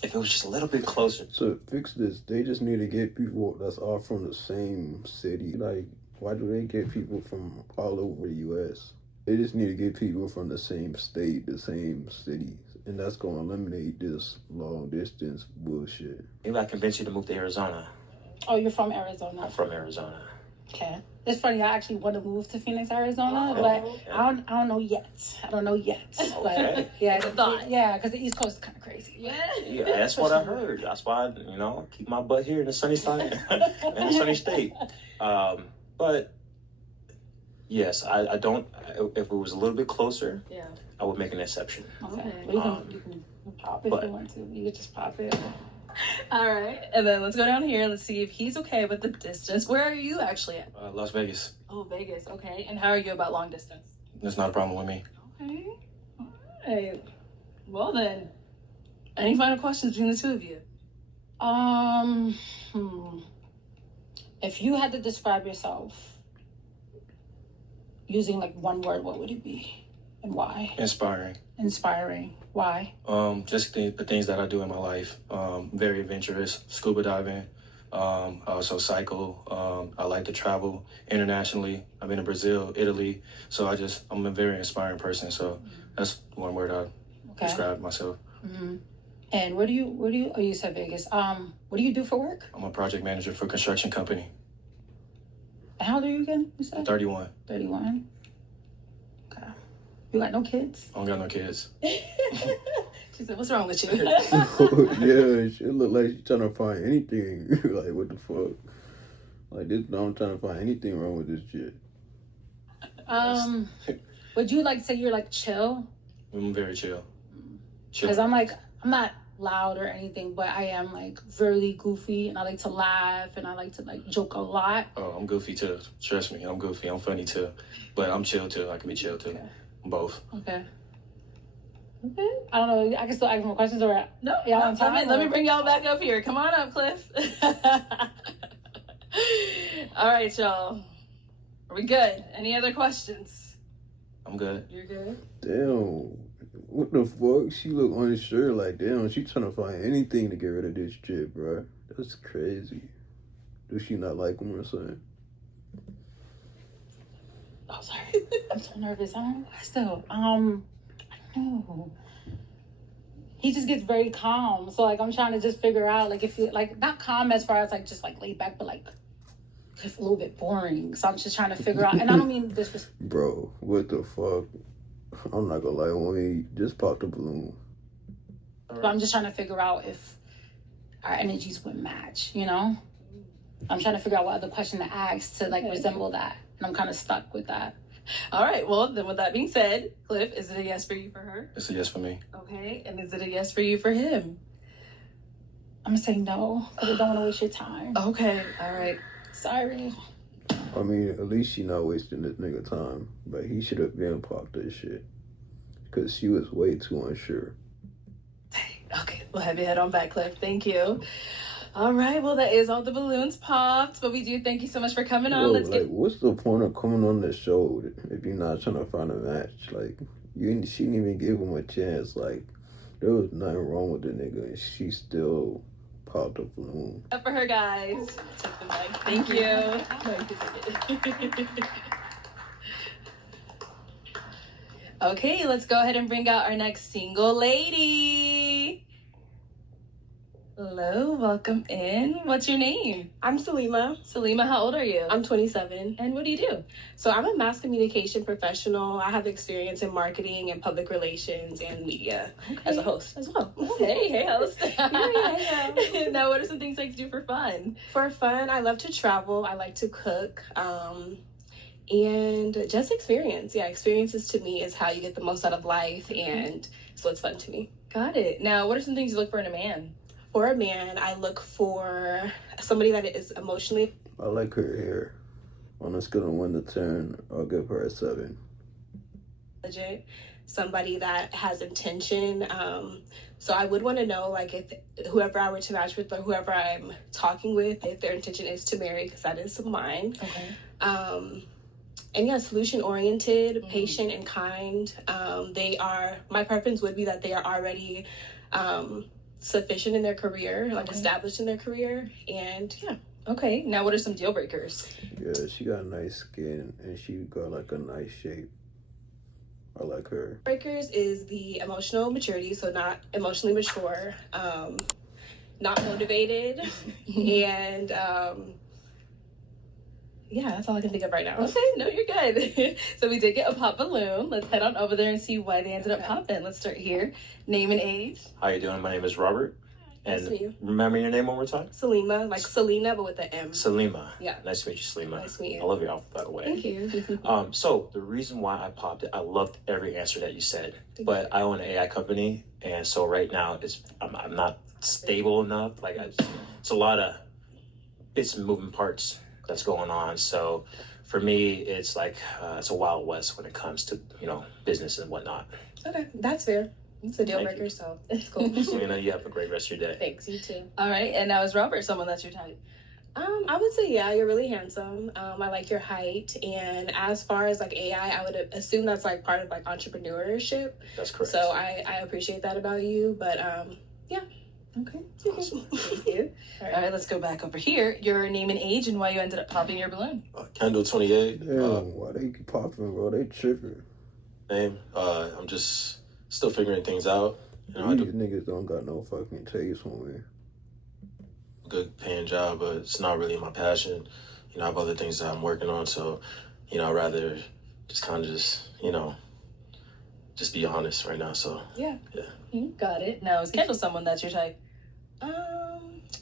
If it was just a little bit closer. So fix this. They just need to get people that's all from the same city. Like, why do they get people from all over the U.S.? They just need to get people from the same state, the same cities. And that's going to eliminate this long distance bullshit. Maybe I convince you to move to Arizona. Oh, you're from Arizona. I'm from Arizona. Okay. It's funny, I actually want to move to Phoenix, Arizona, but I don't know yet. Okay. But yeah, It's a thought. Yeah, because the East Coast is kind of crazy. Yeah, that's what I heard. That's why, keep my butt here in the sunny side, in the sunny state. But yes, I don't, if it was a little bit closer, Yeah. I would make an exception. Okay. Well, you can pop if you want to. You could just pop it. All right, and then let's go down here. Let's see if he's okay with the distance. Where are you actually at? Las Vegas. Oh, Vegas. Okay, and how are you about long distance? That's not a problem with me. Okay. All right. Well then, any final questions between the two of you? If you had to describe yourself using like one word, what would it be and why? Inspiring. Inspiring. Why? Just the things that I do in my life. Very adventurous. Scuba diving. I also cycle. I like to travel internationally. I've been to Brazil, Italy. So I'm a very inspiring person. So that's one word I describe myself. Mm-hmm. And where do you, oh, you said Vegas. What do you do for work? I'm a project manager for a construction company. And how old are you again? You said? 31. 31. Okay. You got no kids? I don't got no kids. She said, "What's wrong with you?" Yeah, she look like she's trying to find anything. Like, what the fuck? Like, this, I'm trying to find anything wrong with this shit. Would you like say you're like chill? I'm very chill. Because I'm not loud or anything, but I am like really goofy and I like to laugh and I like to like joke a lot. Oh, I'm goofy too. Trust me, I'm goofy. I'm funny too. But I'm chill too. I can be chill too. Okay. Both. Okay. I don't know. I can still ask more questions or No, y'all on time? let me bring y'all back up here. Come on up, Cliff. All right, y'all. Are we good? Any other questions? I'm good. You're good? Damn. What the fuck? She look unsure. Like, damn, she trying to find anything to get rid of this shit, bro. That's crazy. Does she not like him or something? Oh, sorry. I'm so nervous. I don't know. Still, I don't know. He just gets very calm. So like I'm trying to just figure out like if you like not calm as far as like just like laid back, but like it's a little bit boring. So I'm just trying to figure out, and I don't mean this. Bro, what the fuck? I'm not gonna lie, when we just popped the balloon. But I'm just trying to figure out if our energies would match, you know? I'm trying to figure out what other question to ask to like resemble that. And I'm kind of stuck with that. All right, well, then with that being said, Cliff, is it a yes for you for her? It's a yes for me. Okay, and is it a yes for you for him? I'm gonna say no, because I don't want to waste your time. Okay, all right. Sorry. I mean, at least she not wasting this nigga time. But he should have been popped this shit. Because she was way too unsure. Okay, we'll have your head on back, Cliff. Thank you. All right, well, that is all the balloons popped. But we do thank you so much for coming on. Yo, what's the point of coming on the show if you're not trying to find a match? Like, she didn't even give him a chance. Like, there was nothing wrong with the nigga, and she still popped a balloon. Up for her, guys. Take the mic. Thank you. Okay, let's go ahead and bring out our next single lady. Hello, welcome in. What's your name? I'm Salima. Salima, how old are you? I'm 27. And what do you do? So I'm a mass communication professional. I have experience in marketing and public relations and media as a host as well. Hey, host. Yeah. Now, what are some things you like to do for fun? For fun, I love to travel. I like to cook. And just experience. Yeah, experiences to me is how you get the most out of life, and so it's fun to me. Got it. Now, what are some things you look for in a man? For a man, I look for somebody that is emotionally... I like her hair. On a scale of 1 to 10, I'll give her a 7. Legit. Somebody that has intention. So I would want to know, like, if whoever I were to match with or whoever I'm talking with, if their intention is to marry, because that is mine. Okay. And yeah, solution-oriented, patient, and kind. My preference would be that they are already sufficient in their career, like established in their career, and yeah. Okay, now what are some deal breakers? Yeah, she got nice skin, and she got like a nice shape. I like her. Breakers is the emotional maturity, so not emotionally mature, not motivated, and yeah, that's all I can think of right now. Okay, no, you're good. So we did get a pop balloon. Let's head on over there and see why they ended up popping. Let's start here. Name and age. How you doing? My name is Robert. And Nice to meet you. Remember your name one more time? Salima, like Selena, but with the M. Salima. Yeah. Nice to meet you, Salima. Nice to meet you. I love your outfit, by the way. Thank you. So the reason why I popped it, I loved every answer that you said. But I own an AI company, and so right now I'm not stable enough. Like it's a lot of bits and moving parts that's going on. So for me, it's like it's a wild west when it comes to business and whatnot. Okay, that's fair. It's a deal Thank breaker, you. so it's cool. Selena, you have a great rest of your day. Thanks, you too. All right, and now is Robert someone that's your type? I would say yeah, you're really handsome. I like your height, and as far as like AI, I would assume that's like part of like entrepreneurship. That's correct. So I appreciate that about you, but yeah. Okay. Awesome. Thank you. All right, let's go back over here. Your name and age and why you ended up popping your balloon. Kendall, 28. Why they keep popping, bro? They tripping. Name. I'm just still figuring things out. These niggas don't got no fucking taste on me. Good paying job, but it's not really my passion. I have other things that I'm working on, so I'd rather just kind of just be honest right now. So yeah. Got it. Now is Kendall someone that's your type?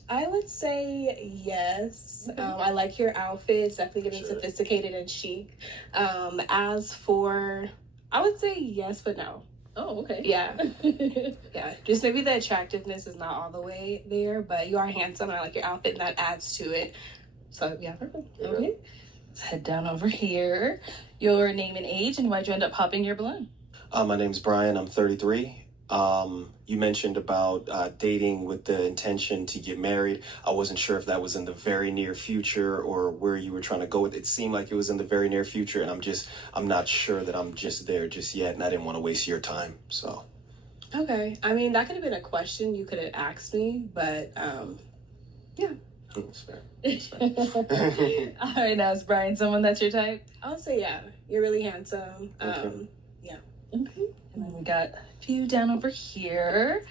I would say yes. I like your outfits, definitely getting sophisticated and chic. As for, I would say yes, but no. Oh, okay. Yeah. Yeah. Just maybe the attractiveness is not all the way there, but you are handsome and I like your outfit and that adds to it. So yeah, perfect. Okay. Let's head down over here. Your name and age and why'd you end up popping your balloon? My name's Brian. I'm 33. You mentioned about dating with the intention to get married. I wasn't sure if that was in the very near future or where you were trying to go with it. It seemed like it was in the very near future, and I'm not sure that I'm just there just yet, and I didn't want to waste your time. So. Okay. I mean, that could have been a question you could have asked me, but yeah. That's fair. All right, now is Brian someone that's your type? I would say yeah. You're really handsome. Okay. Yeah. Okay. And then we got a few down over here.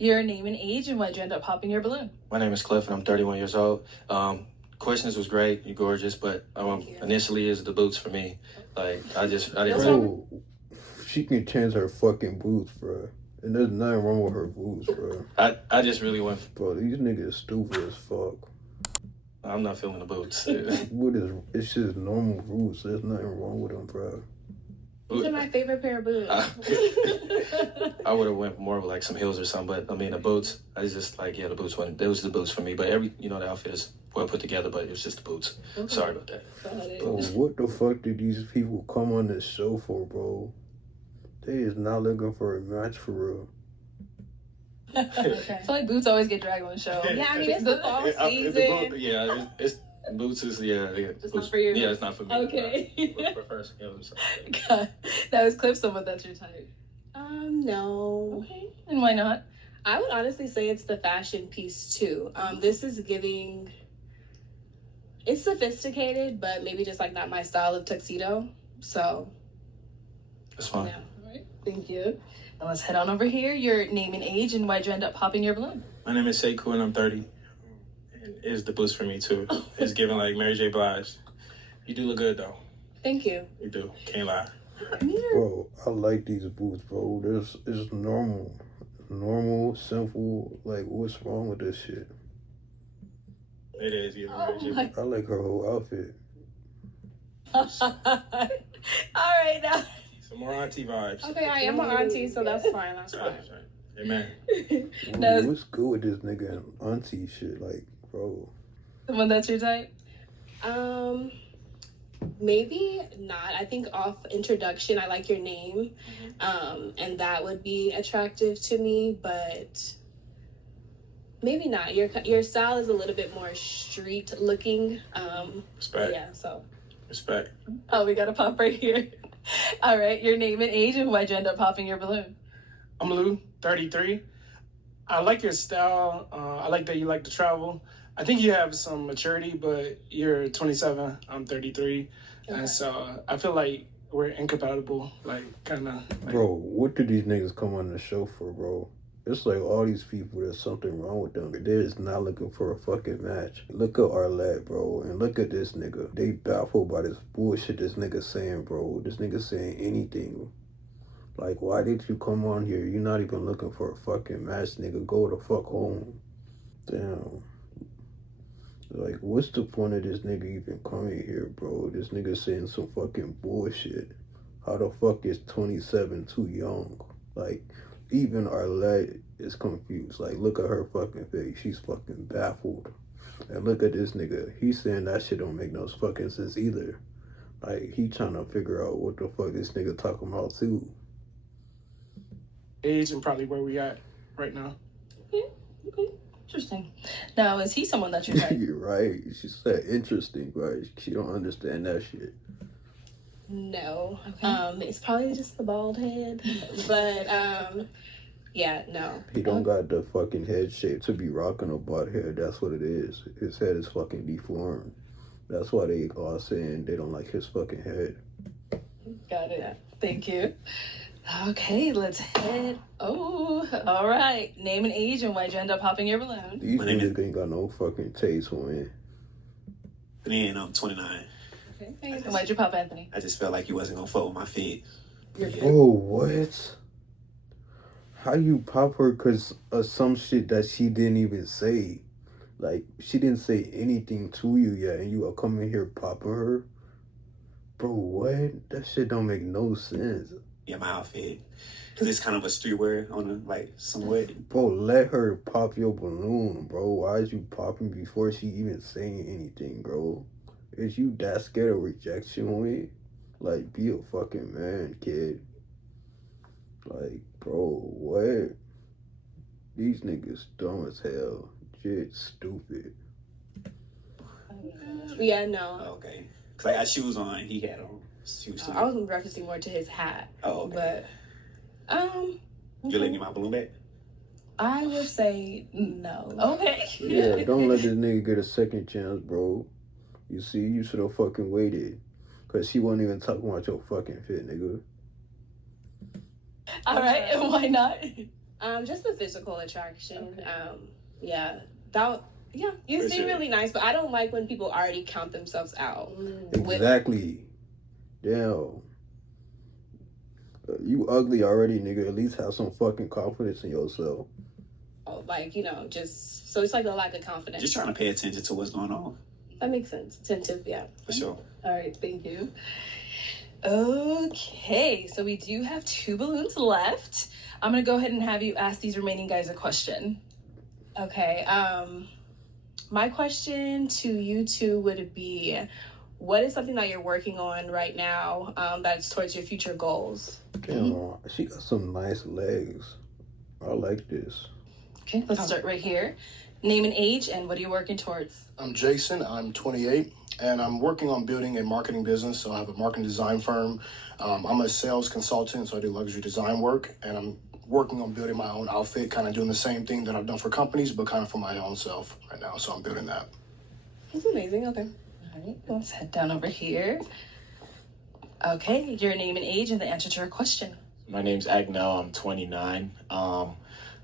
Your name and age and why'd you end up popping your balloon? My name is Cliff and I'm 31 years old. Questions was great, you're gorgeous, but initially is the boots for me. Like I didn't Bro, she can change her fucking boots, bro. And there's nothing wrong with her boots, bro. I just really went. Bro, these niggas stupid as fuck. I'm not feeling the boots. It's just normal boots. There's nothing wrong with them, bro. These are my favorite pair of boots. I would have went more with like some heels or something, but I mean the boots. I was just like, yeah, the boots wasn't. Those the boots for me. But the outfit is well put together, but it was just the boots. Okay. Sorry about that. Bro, what the fuck did these people come on this show for, bro? They is not looking for a match for real. Okay. I feel like boots always get dragged on the show. Yeah, I mean it's the fall season. It's boots is It's boots, not for you. Yeah, it's not for me. Okay. Prefer some heels or something. God, that was Cliff. Someone that's your type. No. Okay. And why not? I would honestly say it's the fashion piece too. This is giving. It's sophisticated, but maybe just like not my style of tuxedo. So. That's fine. Yeah. All right. Thank you. And let's head on over here. Your name and age and why'd you end up popping your balloon? My name is Sekou and I'm 30. And it's the boost for me too. It's giving like Mary J. Blige. You do look good though. Thank you. You do. Can't lie. Bro, I like these boots, bro. It's normal. Normal, simple. Like, what's wrong with this shit? It is giving Mary J. Blige. I like her whole outfit. All right, now. Some more auntie vibes. Okay, I am an auntie, so that's fine. That's fine. Amen. What's good with this nigga and auntie shit? Like, bro. Someone that's your type? Maybe not. I think off introduction, I like your name, and that would be attractive to me. But maybe not. Your style is a little bit more street looking. Respect. Yeah. So. Respect. Oh, we got a pop right here. All right, your name and age and why'd you end up popping your balloon? I'm Lou, 33. I like your style. I like that you like to travel. I think you have some maturity, but you're 27. I'm 33. Okay. And so I feel like we're incompatible. Like, kind of. Like... Bro, what do these niggas come on the show for, bro? It's like all these people, there's something wrong with them. They're just not looking for a fucking match. Look at Arlette, bro, and look at this nigga. They baffled by this bullshit this nigga saying, bro. This nigga saying anything. Like, why did you come on here? You're not even looking for a fucking match, nigga. Go the fuck home. Damn. Like, what's the point of this nigga even coming here, bro? This nigga saying some fucking bullshit. How the fuck is 27 too young? Like, even Arlette is confused. Like, look at her fucking face. She's fucking baffled. And look at this nigga. He's saying that shit don't make no fucking sense either. Like, he trying to figure out what the fuck this nigga talking about too. Age and probably where we at right now. Okay. Interesting. Now, is he someone that you're like? You're right. She said interesting, right? She don't understand that shit. No. Okay. It's probably just the bald head. But yeah, no. He don't got the fucking head shape to be rocking a bald head. That's what it is. His head is fucking deformed. That's why they all saying they don't like his fucking head. Got it. Yeah. Thank you. Okay, let's head. Oh, all right. Name and age and why'd you end up popping your balloon? These niggas ain't got no fucking taste for me. And I'm 29. Okay. And why'd you pop Anthony? I just felt like you wasn't gonna fuck with my feet. Oh, what? How you pop her because of some shit that she didn't even say? Like, she didn't say anything to you yet, and you are coming here popping her? Bro, what? That shit don't make no sense. Yeah, my outfit. Cause it's kind of a streetwear on a, like, somewhat. Bro, let her pop your balloon, bro. Why is you popping before she even saying anything, bro? Is you that scared of rejection on it? Like, be a fucking man, kid. Like, bro, what? These niggas dumb as hell. Shit, stupid. Yeah, no. Okay. Cause I got shoes on, he had on shoes too. I was referencing more to his hat. Oh, okay. But, you letting me my balloon back? I would say no. Okay. Yeah, don't let this nigga get a second chance, bro. You see, you should have fucking waited. Cause she wasn't even talking about your fucking fit, nigga. All right, and why not? Just the physical attraction. Yeah, you For seem sure. really nice, but I don't like when people already count themselves out. Exactly. Damn. You ugly already, nigga. At least have some fucking confidence in yourself. Like, just so it's like a lack of confidence. Just trying to pay attention to what's going on. That makes sense. Attentive, yeah. For sure. All right, thank you. Okay, so we do have 2 balloons left. I'm gonna go ahead and have you ask these remaining guys a question. Okay. My question to you two would be, what is something that you're working on right now that's towards your future goals? Damn, she got some nice legs. I like this. Okay, let's start right here. Name and age, and what are you working towards? I'm Jason. I'm 28, and I'm working on building a marketing business. So I have a marketing design firm. I'm a sales consultant, so I do luxury design work, and I'm working on building my own outfit, kind of doing the same thing that I've done for companies, but kind of for my own self right now. So I'm building that. That's amazing. Okay. All right, let's head down over here. Okay, your name and age, and the answer to your question. My name's Agnell. I'm 29.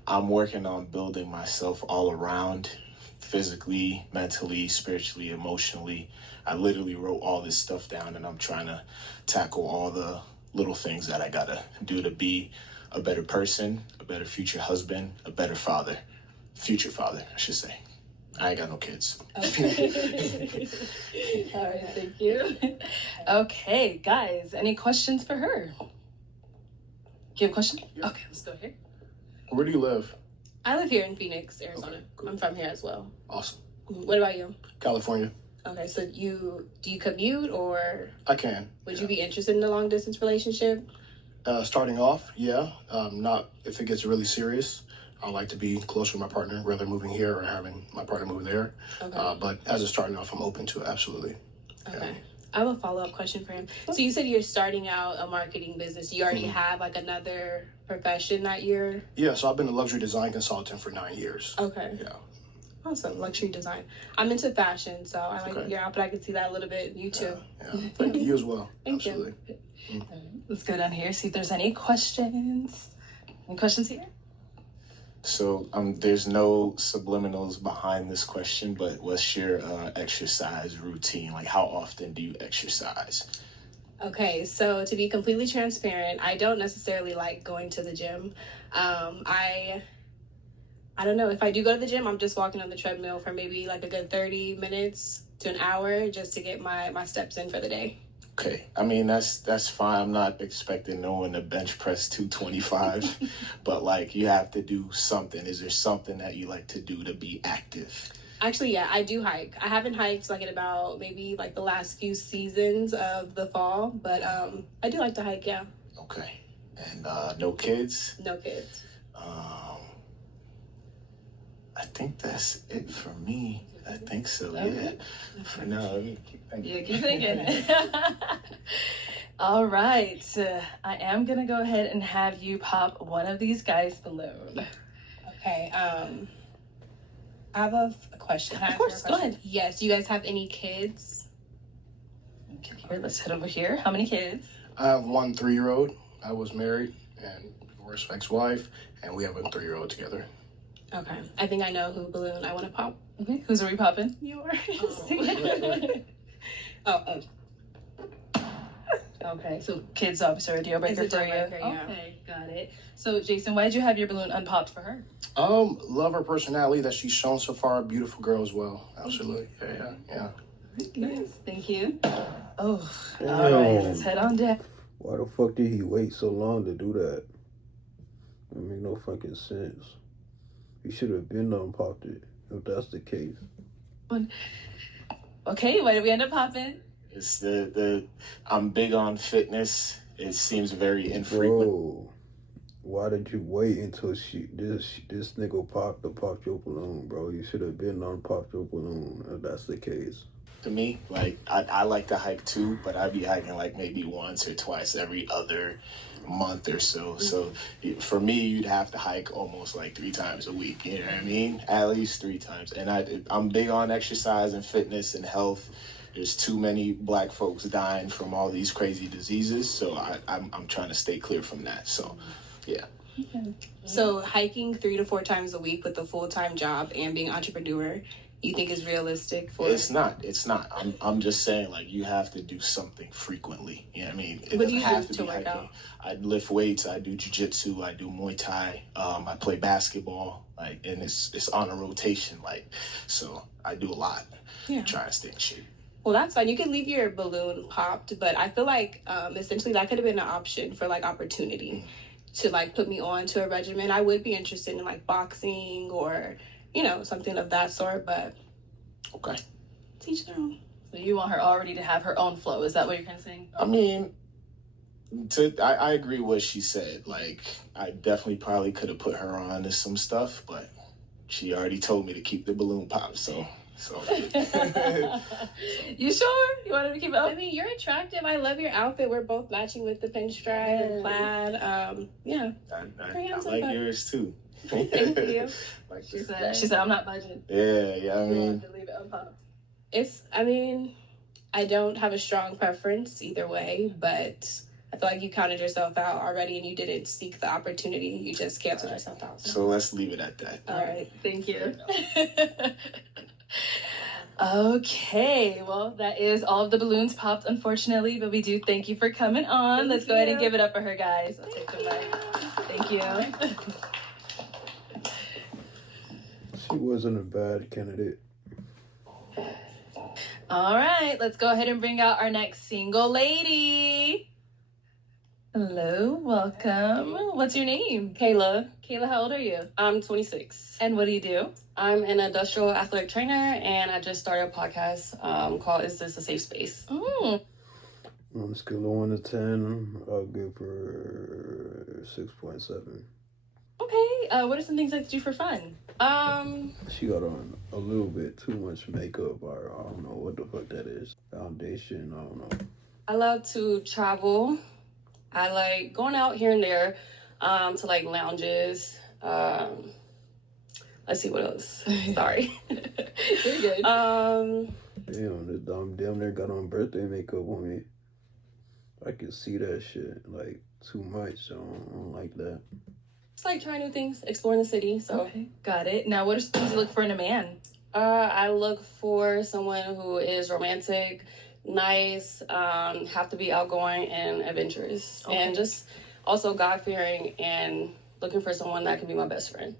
I'm working on building myself all around, physically, mentally, spiritually, emotionally. I literally wrote all this stuff down, and I'm trying to tackle all the little things that I gotta do to be a better person, a better future husband, a better father. Future father, I should say. I ain't got no kids. Okay. All right, thank you. Okay, guys, any questions for her? Do you have a question? Yeah. Okay, let's go here. Where do you live? I live here in Phoenix, Arizona. Okay, cool. I'm from here as well. Awesome. What about you? California. Okay, so do you commute, or I can. would you be interested in a long distance relationship? Starting off, yeah. Not if it gets really serious. I like to be closer to my partner, whether moving here or having my partner move there. Okay. But as a starting off, I'm open to it, absolutely. Okay. Yeah. I have a follow-up question for him. So you said you're starting out a marketing business. You already have like another profession that you're... Yeah, so I've been a luxury design consultant for 9 years. Okay. Yeah. Awesome. Luxury design. I'm into fashion, so I like Okay. your outfit. I can see that a little bit. You too. Yeah. Thank you. You as well. Thank you. Absolutely. Let's go down here, see if there's any questions. Any questions here? So there's no subliminals behind this question, but what's your exercise routine? Like, how often do you exercise? Okay, so to be completely transparent, I don't necessarily like going to the gym. I don't know. If I do go to the gym, I'm just walking on the treadmill for maybe like a good 30 minutes to an hour just to get my steps in for the day. Okay, I mean that's fine. I'm not expecting no one to bench press 225, but like you have to do something. Is there something that you like to do to be active? Actually, yeah, I do hike. I haven't hiked like in about maybe like the last few seasons of the fall, but I do like to hike. Yeah. Okay, and no kids. No kids. I think that's it for me. I think so. Okay. Yeah. For now, let me keep thinking. Yeah, keep thinking. All right, I am gonna go ahead and have you pop one of these guys' balloon. Okay. I have a question. Can I Of ask course, her a go question? ahead. Yes. Do you guys have any kids? Okay, here, let's head over here. How many kids? I have 1 3-year-old. I was married and divorced ex-wife, and we have a 3-year-old together. Okay. I think I know who balloon I want to pop. Okay, whose are we popping? Yours. Okay, so kids obviously are a deal breaker It's a for deal you. breaker, yeah. Okay, got it. So Jason, why did you have your balloon unpopped for her? Love her personality that she's shown so far. Beautiful girl as well. Absolutely. Yeah. Nice, thank you. Oh, Damn. all right, let's head on down. Why the fuck did he wait so long to do that? That make no fucking sense. He should have been unpopped it, if that's the case. Okay, why did we end up popping? It's the I'm big on fitness. It seems very infrequent. Bro, why did you wait until this nigga popped your balloon, bro? You should have been unpopped your balloon, if that's the case. To me, like I like to hike too, but I'd be hiking like maybe once or twice every other month or so. So for me, you'd have to hike almost like 3 times a week. You know what I mean? At least 3 times. And I'm big on exercise and fitness and health. there's too many black folks dying from all these crazy diseases. So I'm trying to stay clear from that. So, yeah. So hiking 3 to 4 times a week with a full-time job and being an entrepreneur, you think is realistic for? It's not. I'm just saying, like, you have to do something frequently. You know what I mean? It What do you doesn't have do to to be work hiking. out? I lift weights. I do jiu-jitsu. I do Muay Thai. I play basketball. Like, and it's on a rotation. Like, so I do a lot. Yeah. Try to stay in shape. Well, that's fine. You can leave your balloon popped, but I feel like essentially that could have been an option for like opportunity to like put me on to a regimen. I would be interested in like boxing or, you know, something of that sort, but okay. Teach their own. So you want her already to have her own flow. Is that what you're kind of saying? I mean, I agree with what she said. Like, I definitely probably could have put her on to some stuff, but she already told me to keep the balloon pop, so. You sure? You wanted to keep it up? I mean, you're attractive. I love your outfit. We're both matching with the pinstripe and plaid. Yeah. I like yours too. Thank you. Like she said, I'm not budging. Yeah, I mean. Leave it unpopped. I don't have a strong preference either way, but I feel like you counted yourself out already and you didn't seek the opportunity. You just canceled yourself out. So let's leave it at that. All right. Thank you. Okay, well, that is all of the balloons popped, unfortunately, but we do thank you for coming on. Let's go ahead and give it up for her, guys. I'll take them back. Thank you. She wasn't a bad candidate. All right, let's go ahead and bring out our next single lady. Hello, welcome. What's your name? Kayla. Kayla, how old are you? I'm 26. And what do you do? I'm an industrial athletic trainer, and I just started a podcast called Is This a Safe Space? Mm. On a scale of 1 to 10, I'll give her 6.7. Okay, what are some things that you do for fun? She got on a little bit too much makeup, or I don't know what the fuck that is. Foundation, I don't know. I love to travel. I like going out here and there to like lounges. Let's see what else. Sorry. You're good. Damn, this damn near got on birthday makeup on me. I can see that shit like too much. So I don't like that. It's like trying new things, exploring the city. So okay, got it. Now, what are some things you look for in a man? I look for someone who is romantic, nice, have to be outgoing and adventurous, and just also God-fearing and looking for someone that can be my best friend.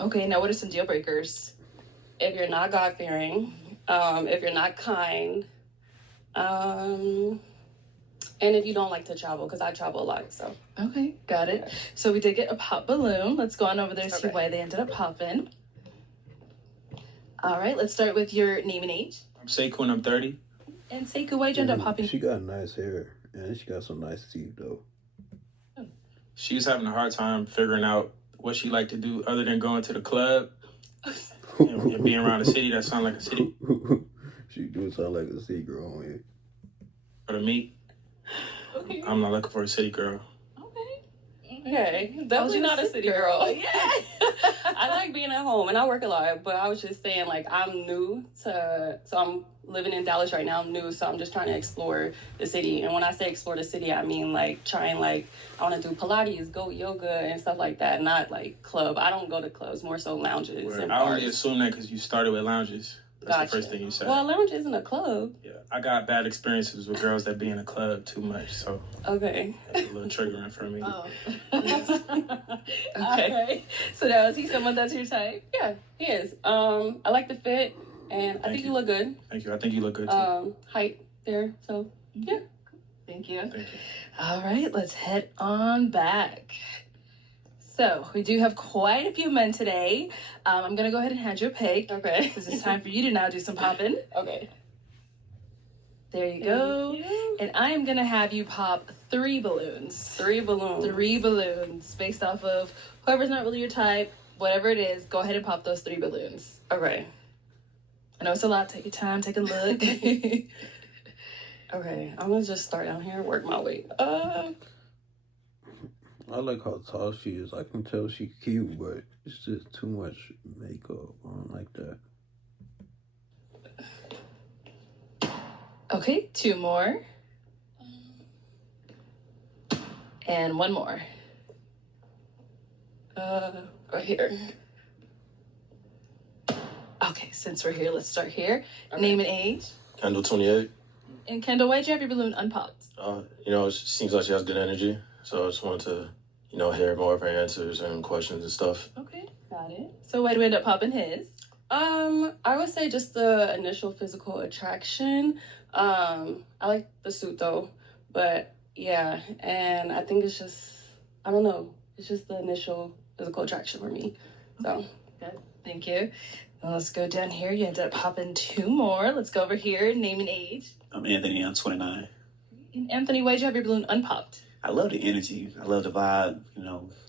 Okay, now what are some deal breakers? If you're not God-fearing, if you're not kind, and if you don't like to travel, because I travel a lot, so. Okay, got it. So we did get a pop balloon. Let's go on over there and see why they ended up popping. All right, let's start with your name and age. I'm Sekou and I'm 30. And Sekou, why'd you end up popping? She got nice hair, and she got some nice teeth, though. She was having a hard time figuring out what she liked to do other than going to the club and being around a city that sounds like a city. She do sound like a city girl on here. Or to me, I'm not looking for a city girl. Okay, definitely not a city girl. Yeah. I like being at home and I work a lot, but I was just saying, like, I'm new to, so I'm living in Dallas right now. I'm new, so I'm just trying to explore the city. And when I say explore the city, I mean like trying, like, I want to do Pilates, goat yoga, and stuff like that. Not like club. I don't go to clubs, more so lounges. Well, and I only bars. assume that because you started with lounges. That's Gotcha. the first thing you said. Well, a lounge isn't a club. Yeah, I got bad experiences with girls that be in a club too much, so Okay. that's a little triggering for me. Oh. Okay. So now, is he someone that's your type? Yeah, he is. I like the fit, and I think you look good. Thank you. I think you look good too. Height there, so yeah. Thank you. Thank you. All right, let's head on back. So we do have quite a few men today. I'm going to go ahead and hand you a pick. Okay. Because it's time for you to now do some popping. Okay. There you go. And I am going to have you pop 3 balloons. 3 balloons. 3 balloons based off of whoever's not really your type, whatever it is, go ahead and pop those 3 balloons. Okay. I know it's a lot. Take your time. Take a look. Okay, I'm going to just start down here and work my way up. I like how tall she is. I can tell she's cute, but it's just too much makeup. I don't like that. Okay, 2 more. And 1 more. Right here. Okay, since we're here, let's start here. Okay. Name and age. Kendall, 28. And Kendall, why'd you have your balloon unpopped? It seems like she has good energy, so I just wanted to, hear more of her answers and questions and stuff. Okay, got it. So why'd we end up popping his? I would say just the initial physical attraction. I like the suit though, but yeah, and I think it's just, I don't know, it's just the initial physical attraction for me. So, good. Thank you. Now let's go down here. You ended up popping 2 more. Let's go over here. Name and age. I'm Anthony. I'm 29. And Anthony, why'd you have your balloon unpopped? I love the energy. I love the vibe.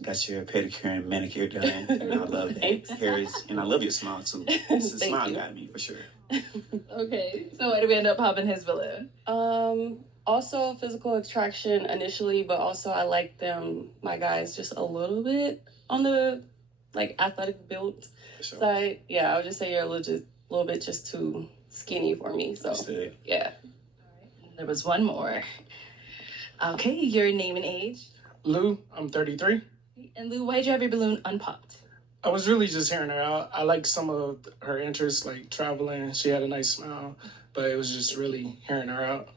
Got your pedicure and manicure done. I love that. And I love your smile too. The smile got me for sure. Okay. So why did we end up popping his balloon? Also physical attraction initially, but also I like my guys just a little bit on the athletic build side. Yeah, I would just say you're a little bit just too skinny for me. So yeah. There was 1 more. Okay, your name and age. Lou, I'm 33. And Lou, why'd you have your balloon unpopped? I was really just hearing her out. I like some of her interests, like traveling. She had a nice smile, but it was just really hearing her out.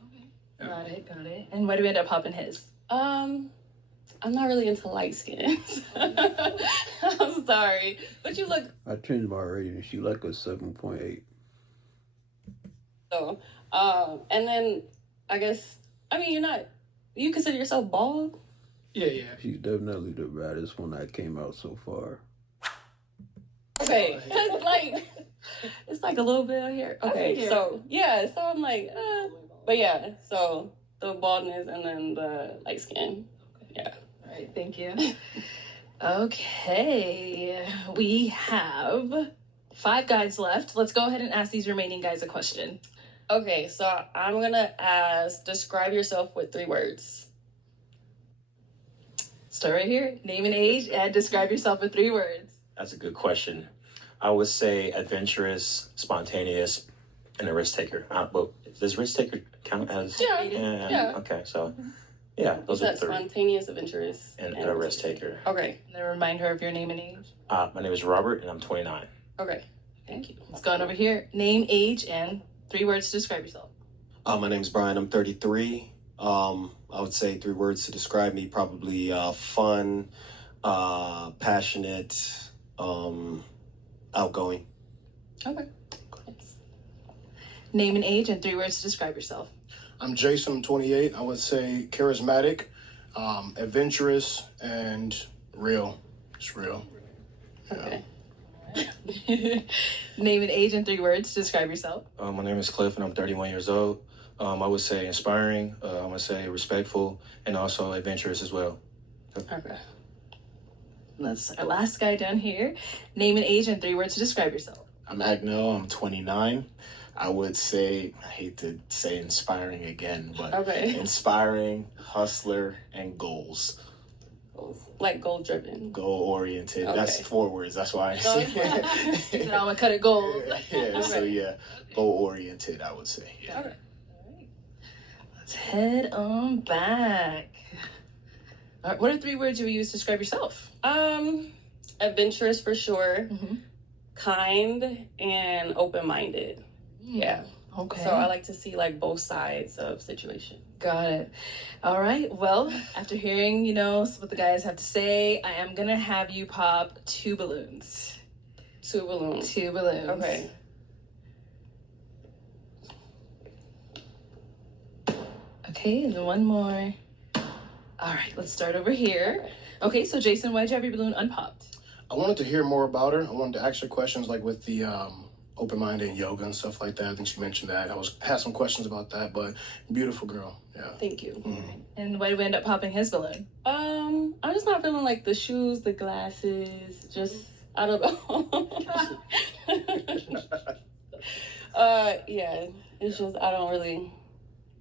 Yeah. Got it. And why did we end up popping his? I'm not really into light skins. I'm sorry, but you look. I changed my rating. She like a 7.8. So, and then I guess you consider yourself bald? Yeah. She's definitely the baddest one that came out so far. Okay, cause it's like a little bit of hair. Okay, so I'm like, but yeah, so the baldness and then the light skin. Yeah. All right, thank you. Okay, we have 5 guys left. Let's go ahead and ask these remaining guys a question. Okay, so I'm gonna ask, describe yourself with 3 words. Start right here. Name and age, and describe yourself with 3 words. That's a good question. I would say adventurous, spontaneous, and a risk taker. But does risk taker count as? Yeah. Okay, so yeah, those are the 3. Spontaneous, adventurous, and a risk taker. Okay. And then remind her of your name and age. My name is Robert, and I'm 29. Okay. Thank you. Let's go on over here. Name, age, and 3 words to describe yourself. My name's Brian. I'm 33. I would say 3 words to describe me, probably fun, passionate, outgoing. Okay. Name and age and 3 words to describe yourself. I'm Jason, I'm 28. I would say charismatic, adventurous, and real. Just real. Yeah. Okay. Name and age and 3 words to describe yourself. My name is Cliff and I'm 31 years old. I would say inspiring, I would say respectful, and also adventurous as well. Okay. That's our last guy down here. Name and age and 3 words to describe yourself. I'm Agnell, I'm 29. I would say, I hate to say inspiring again, but inspiring, hustler, and goals. Like goal driven. Goal oriented. Okay. That's 4 words. That's why I say I'm gonna cut it goals. So goal oriented, I would say. Yeah. Okay. Let's head on back. All right, what are 3 words you would use to describe yourself? Adventurous for sure. Mm-hmm. Kind and open-minded. Yeah. Okay. So I like to see both sides of situation. Got it. All right. Well, after hearing, what the guys have to say, I am gonna have you pop 2 balloons. 2 balloons. 2 balloons. Okay. Okay, and then 1 more. All right, let's start over here. Okay, so Jason, why'd you have your balloon unpopped? I wanted to hear more about her. I wanted to ask her questions with the open-minded and yoga and stuff like that. I think she mentioned that. Had some questions about that, but beautiful girl. Yeah. Thank you. Mm-hmm. And why did we end up popping his balloon? I'm just not feeling the shoes, the glasses, just I don't know. Yeah, it's just I don't really.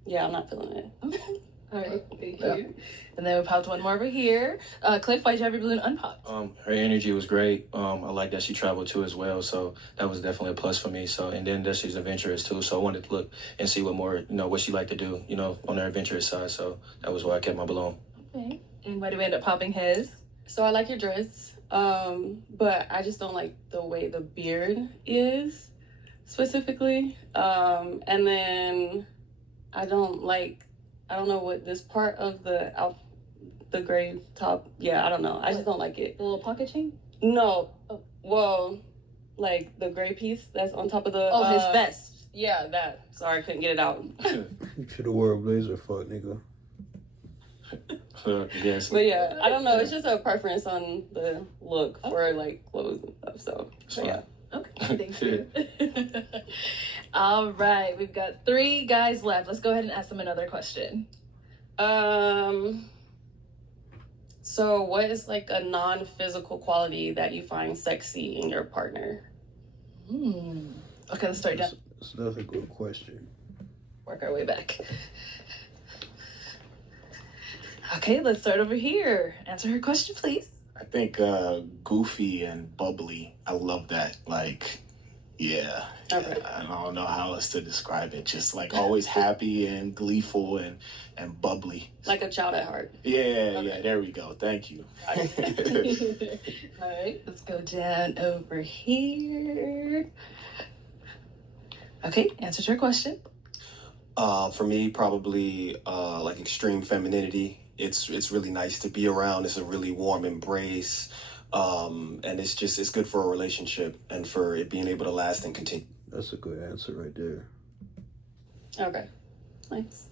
Yeah, I'm not feeling it. Okay. All right, thank you. And then we popped one more over here. Cliff, why'd you have your balloon unpopped? Her energy was great. I like that she traveled too as well, so that was definitely a plus for me. So, and then that she's adventurous too, so I wanted to look and see what more, what she liked to do, on her adventurous side. So that was why I kept my balloon. Okay. And why did we end up popping his? So I like your dress, but I just don't like the way the beard is, specifically. And then I don't know what this part of the gray top. Yeah, I don't know. I just don't like it. The little pocket chain? No. Well, like the gray piece that's on top of the. Oh, his vest. Yeah, that. Sorry, I couldn't get it out. You should have wore a blazer, fuck nigga. Yes. But yeah, I don't know. It's just a preference on the look for like clothes and stuff. So yeah. Okay, thank you. All right, we've got 3 guys left. Let's go ahead and ask them another question. So what is like a non-physical quality that you find sexy in your partner? Okay, let's start down. That's a good question. Work our way back. Okay, let's start over here. Answer her question, please. I think goofy and bubbly. I love that. Like, yeah. Okay. I don't know how else to describe it. Just like always happy and gleeful and bubbly. Like a child at heart. Yeah, yeah. There we go. Thank you. All right, let's go down over here. Okay, answer your question. For me, probably like extreme femininity. It's really nice to be around. It's a really warm embrace. And it's good for a relationship and for it being able to last and continue. That's a good answer right there. Okay. Thanks.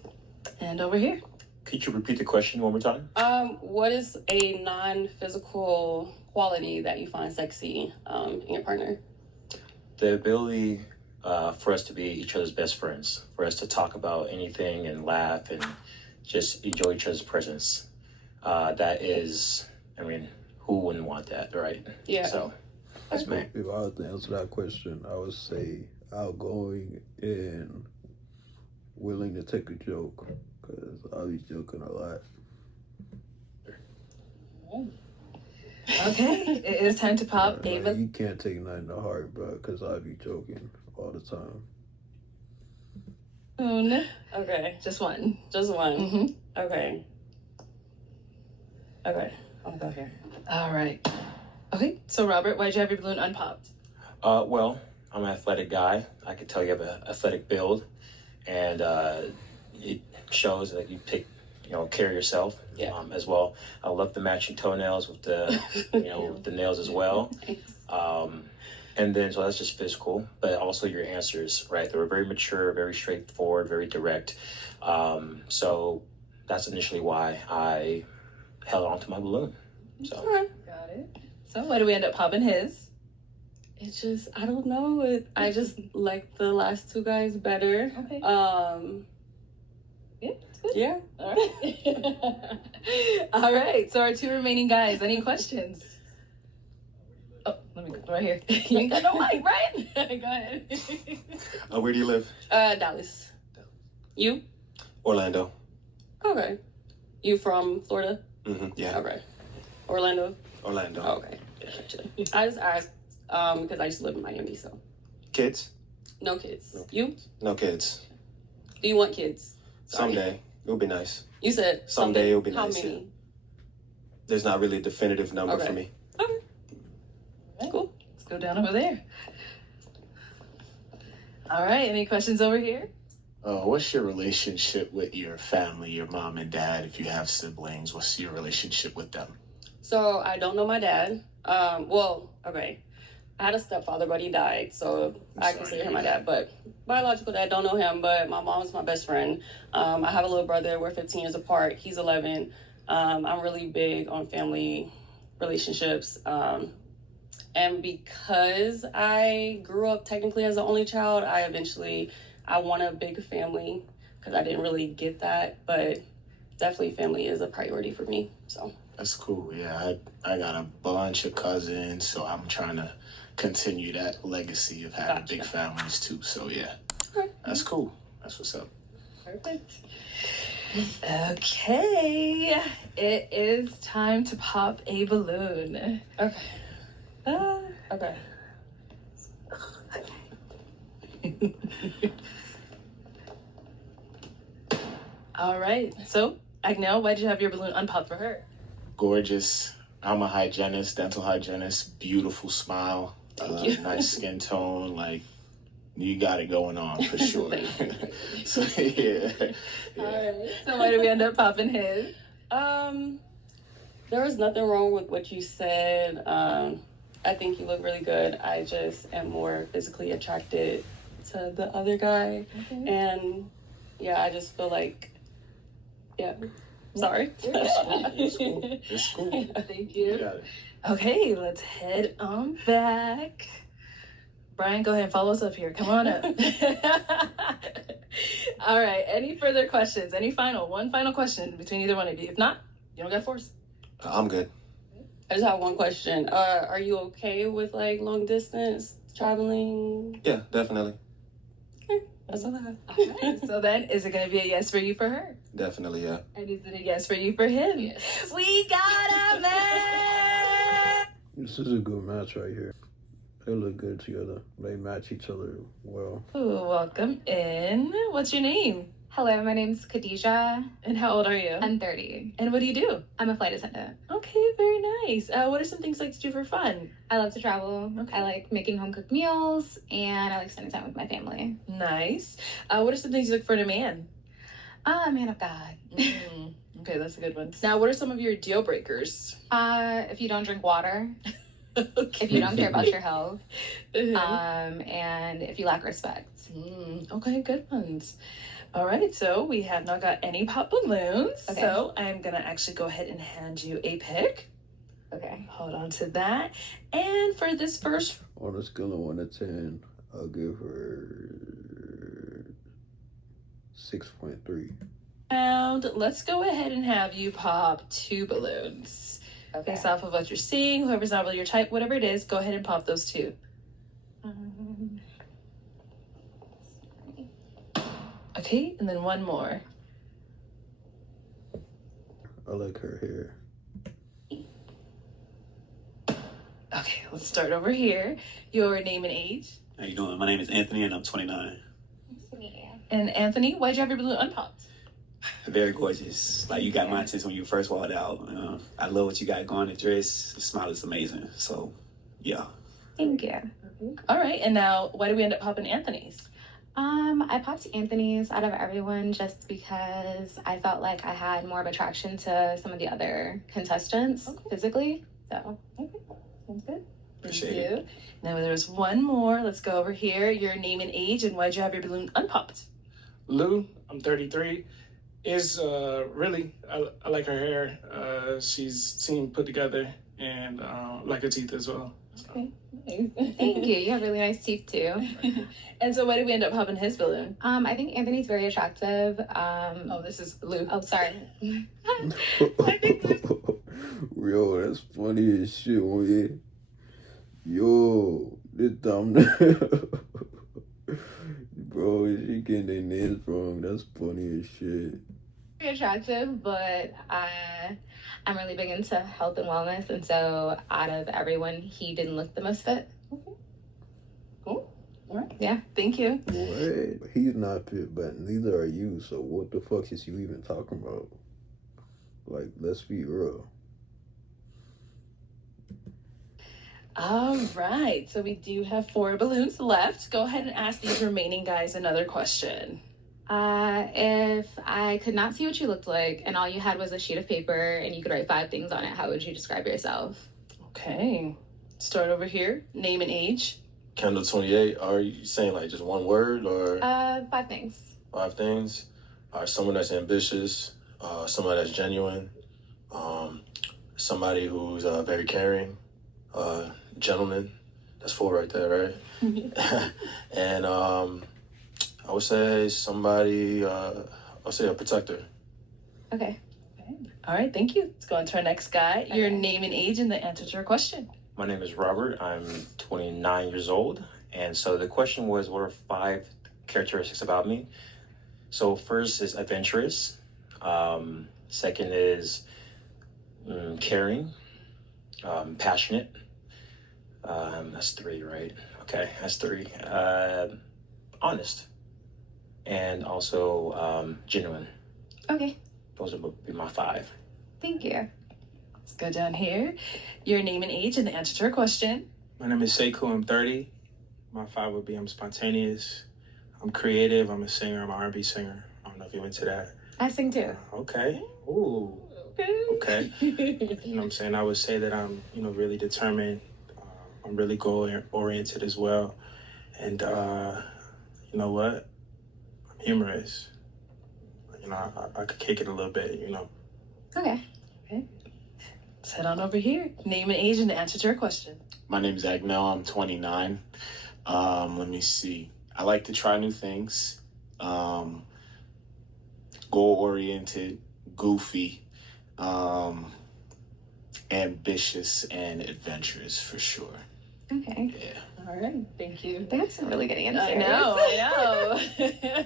And over here. Could you repeat the question one more time? What is a non-physical quality that you find sexy in your partner? The ability for us to be each other's best friends, for us to talk about anything and laugh and just enjoy each other's presence. That is, who wouldn't want that, right? Yeah. So that's me. If I was to answer that question, I would say outgoing and willing to take a joke, because I'll be joking a lot. Okay, it is time to pop Ava. You can't take nothing to heart, bro, because I'll be joking all the time. Okay. Just one. Just one. Mm-hmm. Okay. Okay. I'll go here. All right. Okay, so Robert, why'd you have your balloon unpopped? Well, I'm an athletic guy. I can tell you have an athletic build, and it shows that you care of yourself as well. I love the matching toenails with the, with the nails as well. And then, so that's just physical, but also your answers, right? They were very mature, very straightforward, very direct. So that's initially why I held on to my balloon. So. Got it. So why do we end up popping his? It's just, I don't know. I just like the last 2 guys better. Okay. Yeah, it's good. Yeah. All right. All right. So our 2 remaining guys, any questions? Oh, let me go right here. You ain't got no mic, right? Go ahead. Where do you live? Dallas. You? Orlando. Okay. You from Florida? Yeah. Okay. Orlando? Orlando. Oh, okay. I just asked because I used to live in Miami, so. Kids? No kids. You? No kids. Do you want kids? Sorry. Someday. It would be nice. You said someday it would be How nice. many? Yeah. There's not really a definitive number for me. Okay. Right, cool. Let's go down over there. All right. Any questions over here? What's your relationship with your family, your mom and dad? If you have siblings, what's your relationship with them? So I don't know my dad. Okay. I had a stepfather, but he died, so I consider him my dad. But biological dad, don't know him, but my mom's my best friend. I have a little brother. We're 15 years apart. He's 11. I'm really big on family relationships. And because I grew up technically as the only child, I want a big family because I didn't really get that. But definitely family is a priority for me, so. That's cool. Yeah, I got a bunch of cousins, so I'm trying to continue that legacy of having big families too. So yeah, that's cool. That's what's up. Perfect. Okay, it is time to pop a balloon. Okay. Okay. All right. So, Agnell, why did you have your balloon unpopped for her? Gorgeous. I'm a hygienist, dental hygienist. Beautiful smile. Thank you. Nice skin tone. Like, you got it going on for sure. So, yeah. All right. So, why did we end up popping his? There was nothing wrong with what you said. I think you look really good. I just am more physically attracted to the other guy. Okay. And yeah, I just feel like, yeah. Sorry. It's cool. It's cool. Thank you. You got it. Okay, let's head on back. Brian, go ahead and follow us up here. Come on up. All right. Any further questions? One final question between either one of you. If not, you don't got to force. I'm good. I just have one question. Are you okay with like long distance traveling? Yeah, definitely. Okay, that's all I have. All right. So then, is it going to be a yes for you for her? Definitely, yeah. And is it a yes for you for him? Yes. We got a match! This is a good match right here. They look good together. They match each other well. Ooh, welcome in. What's your name? Hello, my name's Khadijah. And how old are you? I'm 30. And what do you do? I'm a flight attendant. Okay, very nice. What are some things you like to do for fun? I love to travel. Okay. I like making home cooked meals, and I like spending time with my family. Nice. What are some things you look for in a man? A man of God. Okay, that's a good one. Now, what are some of your deal breakers? If you don't drink water, Okay. if you don't care about your health, Mhm. and if you lack respect. Okay, good ones. All right, so we have not got any pop balloons. Okay. So I'm going to actually go ahead and hand you a pick. Okay. Hold on to that. And for this first On a scale of 1 to 10, I'll give her 6.3. round, let's go ahead and have you pop 2 balloons. Okay. Based off of what you're seeing, whoever's not really your type, whatever it is, go ahead and pop those 2. Okay, and then one more. I like her hair. Okay, let's start over here. Your name and age. How you doing? My name is Anthony, and I'm 29. And Anthony, why'd you have your balloon unpopped? Very gorgeous. Like, you got my attention when you first walked out. I love what you got going. The dress, the smile is amazing. So, yeah. Thank you. All right, and now why did we end up popping Anthony's? I popped Anthony's out of everyone just because I felt like I had more of attraction to some of the other contestants physically. So, Sounds good. Appreciate Thank it. you. Now there's one more. Let's go over here. Your name and age, and why'd you have your balloon unpopped? Lou, I'm 33. Is really, I like her hair. She's seemed put together, and like her teeth as well. Okay. thank you. You have really nice teeth too. And so why did we end up popping his balloon? I think Anthony's very attractive. Oh, this is Lou. Oh, sorry. Yo, that's funny as shit, man. Yo, this thumbnail. Bro, she getting their nails wrong. That's funny as shit. Very attractive, but I'm really big into health and wellness, and so out of everyone, he didn't look the most fit. Cool. All right. Yeah. Thank you. What? He's not fit, but neither are you. So what the fuck is you even talking about? Like, let's be real. All right. So we do have 4 balloons left. Go ahead and ask these remaining guys another question. If I could not see what you looked like and all you had was a sheet of paper and you could write 5 things on it, how would you describe yourself? Okay. Start over here. Name and age. Kendall 28. Are you saying like just one word or 5 things. 5 things? Someone that's ambitious, someone that's genuine, somebody who's very caring, gentleman. That's 4 right there, right? And I would say somebody, I'll say a protector. Okay. All right. Thank you. Let's go on to our next guy. Your name and age and the answer to your question. My name is Robert. I'm 29 years old. And so the question was, what are 5 characteristics about me? So first is adventurous. Second is caring, passionate. That's 3, right? Okay, that's 3. Honest, and also genuine. Okay. Those would be my 5. Thank you. Let's go down here. Your name and age and the answer to her question. My name is Sekou. I'm 30. My 5 would be I'm spontaneous. I'm creative. I'm a singer. I'm an R&B singer. I don't know if you're into that. I sing too. Okay. Ooh. Okay. You know what I'm saying? I would say that I'm, really determined. I'm really goal-oriented as well. And you know what? I'm humorous. I could kick it a little bit, Okay. Let's head on over here. Name and age and the answer to her question. My name's Agnell. I'm 29. Let me see. I like to try new things. Goal-oriented, goofy, ambitious, and adventurous for sure. Okay. Yeah. All right. Thank you. That's some really good answers. I know.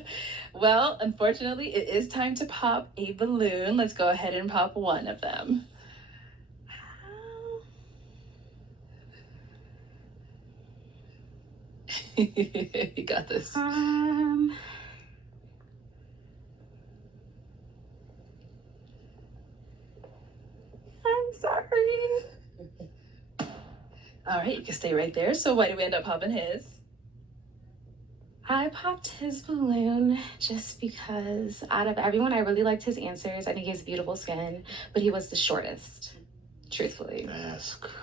Well, unfortunately, it is time to pop a balloon. Let's go ahead and pop one of them. You got this. I'm sorry. All right, you can stay right there. So why did we end up popping his? I popped his balloon just because out of everyone, I really liked his answers. I think he has beautiful skin, but he was the shortest, truthfully. That's crazy.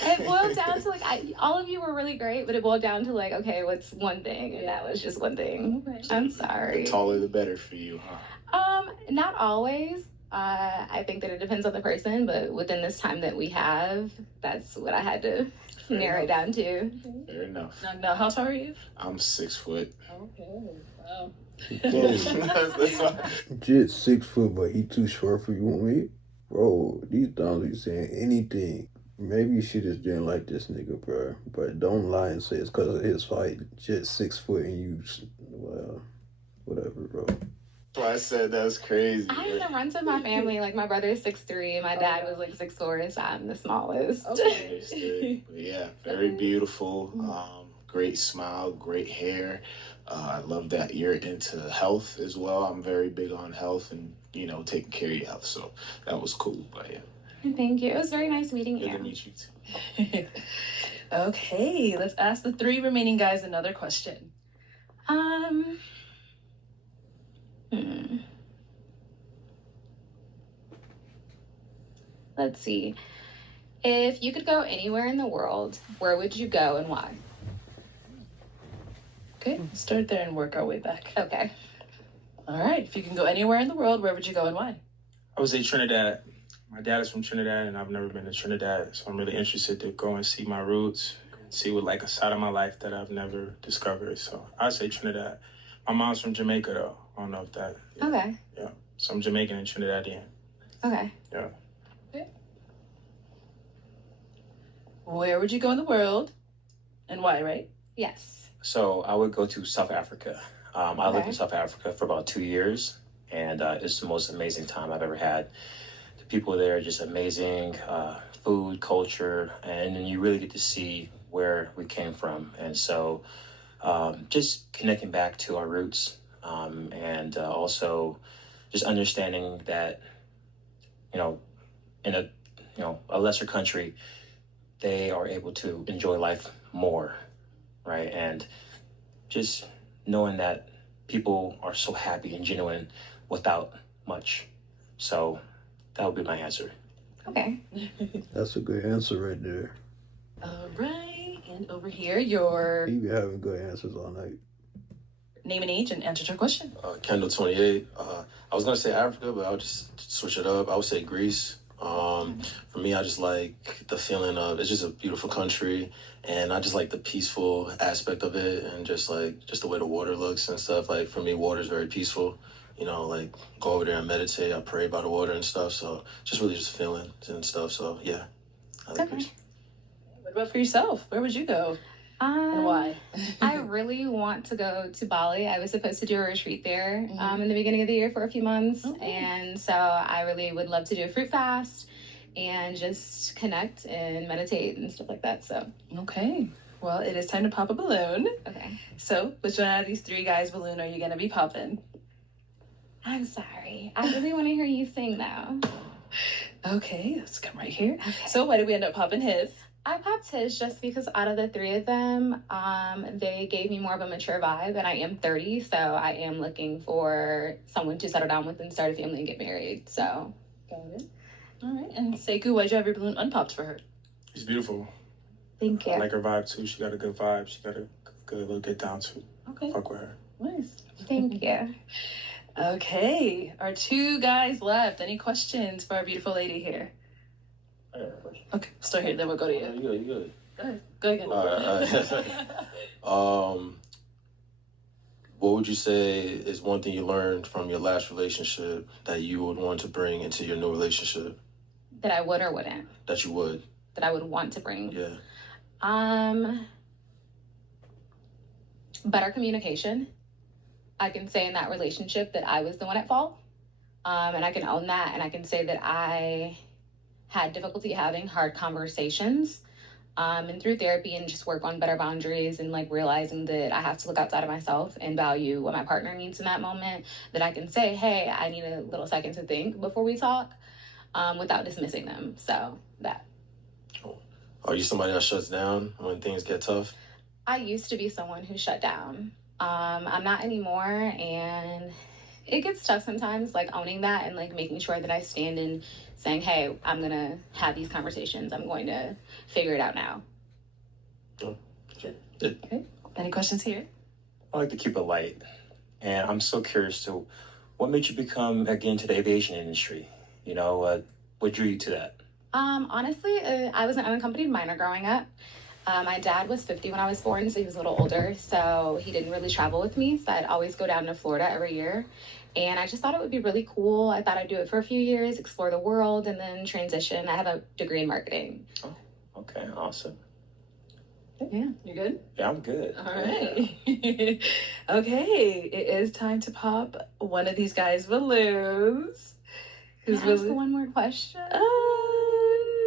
It boiled down to all of you were really great, but it boiled down to okay, what's one thing? And that was just one thing. I'm sorry. The taller the better for you, huh? Not always. I think that it depends on the person, but within this time that we have, that's what I had to narrow it down to. Fair enough. Now, how tall are you? I'm 6 foot. Okay. Wow. That's why. Just 6 foot, but he too short for you and me? Bro, these thumbs be saying anything. Maybe you should just didn't like this nigga, bro. But don't lie and say it's because of his height. Just 6 foot and you, well, whatever, bro. That's why I said that's crazy. I mean, the runs of my family, my brother is 6'3", and my dad was 6'4", so I'm the smallest. Okay. But yeah, very beautiful. Great smile, great hair. I love that you're into health as well. I'm very big on health and, taking care of your health. So that was cool. But yeah. Thank you. It was very nice meeting you. Good to meet you too. Okay, let's ask the 3 remaining guys another question. Let's see. If you could go anywhere in the world, where would you go and why? Okay, start there and work our way back. Okay. All right, if you can go anywhere in the world, where would you go and why? I would say Trinidad. My dad is from Trinidad, and I've never been to Trinidad, so I'm really interested to go and see my roots, see what a side of my life that I've never discovered. So I'd say Trinidad. My mom's from Jamaica, though. I don't know if that. Yeah. Okay. Yeah. So I'm Jamaican and Trinidadian. Okay. Yeah. Okay. Where would you go in the world, and why? Right? Yes. So I would go to South Africa. I lived in South Africa for about 2 years, and it's the most amazing time I've ever had. The people there are just amazing, food, culture, and then you really get to see where we came from. And so just connecting back to our roots, and also just understanding that, in a lesser country, they are able to enjoy life more, right? And just knowing that people are so happy and genuine without much. So that would be my answer. Okay. That's a good answer right there. All right, and over here, your He be having good answers all night. name and age and answer to a question. Kendall, 28. I was gonna say Africa, but I'll just switch it up. I would say Greece. For me, I just like the feeling of it's just a beautiful country, and I just like the peaceful aspect of it, and just the way the water looks and stuff. Like for me, water is very peaceful. Go over there and meditate. I pray by the water and stuff. So just really just feeling and stuff. So yeah, I like Greece. What about for yourself? Where would you go? And why? I really want to go to Bali. I was supposed to do a retreat there in the beginning of the year for a few months. And so I really would love to do a fruit fast and just connect and meditate and stuff like that. So okay. Well, it is time to pop a balloon. Okay. So which one out of these three guys' balloon are you going to be popping? I'm sorry. I really want to hear you sing though. Okay, let's come right here. Okay. So why did we end up popping his? I popped his just because out of the three of them, they gave me more of a mature vibe, and I am 30, so I am looking for someone to settle down with and start a family and get married. So, got it. All right. And Sekou, why'd you have your balloon unpopped for her? She's beautiful. Thank you. I like her vibe too. She got a good vibe. She got a good little get down too. Okay. Fuck with her. Nice. Thank you. Okay, our two guys left. Any questions for our beautiful lady here? I got a question. Okay, start here, then we'll go to you. You good, you good. Go ahead. Go again. All right. What would you say is one thing you learned from your last relationship that you would want to bring into your new relationship? That I would or wouldn't? That you would. That I would want to bring? Yeah. Better communication. I can say in that relationship that I was the one at fault. And I can own that, and I can say that I had difficulty having hard conversations. And through therapy and just work on better boundaries and like realizing that I have to look outside of myself and value what my partner needs in that moment, that I can say, hey, I need a little second to think before we talk, without dismissing them. So that. Are you somebody that shuts down when things get tough? I used to be someone who shut down. I'm not anymore, and it gets tough sometimes, like owning that and like making sure that I stand in saying, hey, I'm gonna have these conversations. I'm going to figure it out now. Okay. Any questions here? I like to keep it light. And I'm so curious to what made you become, again, to the aviation industry? You know, what drew you to that? Honestly, I was an unaccompanied minor growing up. My dad was 50 when I was born, so he was a little older, so he didn't really travel with me, so I'd always go down to Florida every year. And I just thought it would be really cool. I thought I'd do it for a few years, explore the world, and then transition. I have a degree in marketing. Oh, okay, awesome. Yeah, you good? Yeah, I'm good. All right. Okay, it is time to pop one of these guys' balloons. Can I ask one more question?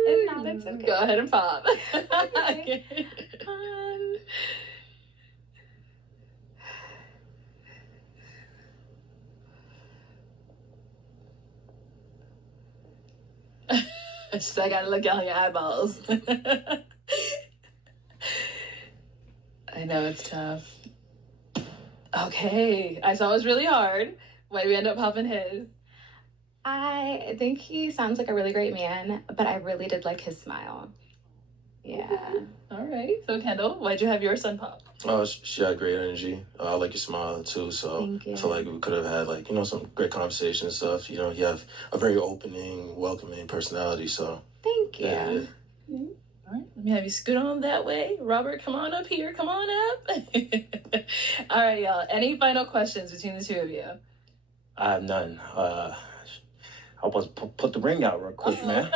If not, it's okay. Go ahead and pop. Okay. Just I gotta look out your eyeballs. I know it's tough. Okay, I saw it was really hard. Why did we end up popping his? I think he sounds like a really great man, but I really did like his smile. Yeah. Okay. All right. So Kendall, why'd you have your son pop? She had great energy. I like your smile too, so I feel like we could have had like, you know, some great conversation and stuff. You know, you have a very opening, welcoming personality, so. Thank you. Yeah. All right, let me have you scoot on that way. Robert, come on up here. Come on up. All right, y'all. Any final questions between the two of you? I have none. I was put the ring out real quick, man.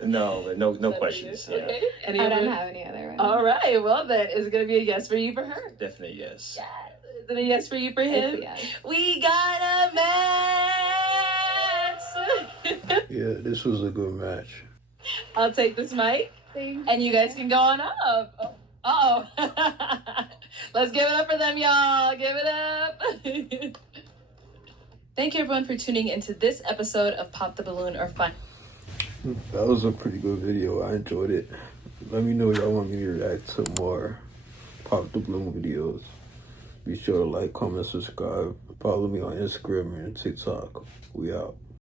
No questions. Yeah. Okay. I don't have any other ones. All right. Well, then, is it going to be a yes for you for her? Definitely yes. Yes. Is it a yes for you for him? Yes. We got a match. Yeah, this was a good match. I'll take this mic, and you guys can go on up. Oh. Let's give it up for them, y'all. Give it up. Thank you, everyone, for tuning into this episode of Pop the Balloon or Fun. That was a pretty good video. I enjoyed it. Let me know if y'all want me to react to more Pop the Balloon videos. Be sure to like, comment, subscribe. Follow me on Instagram and TikTok. We out.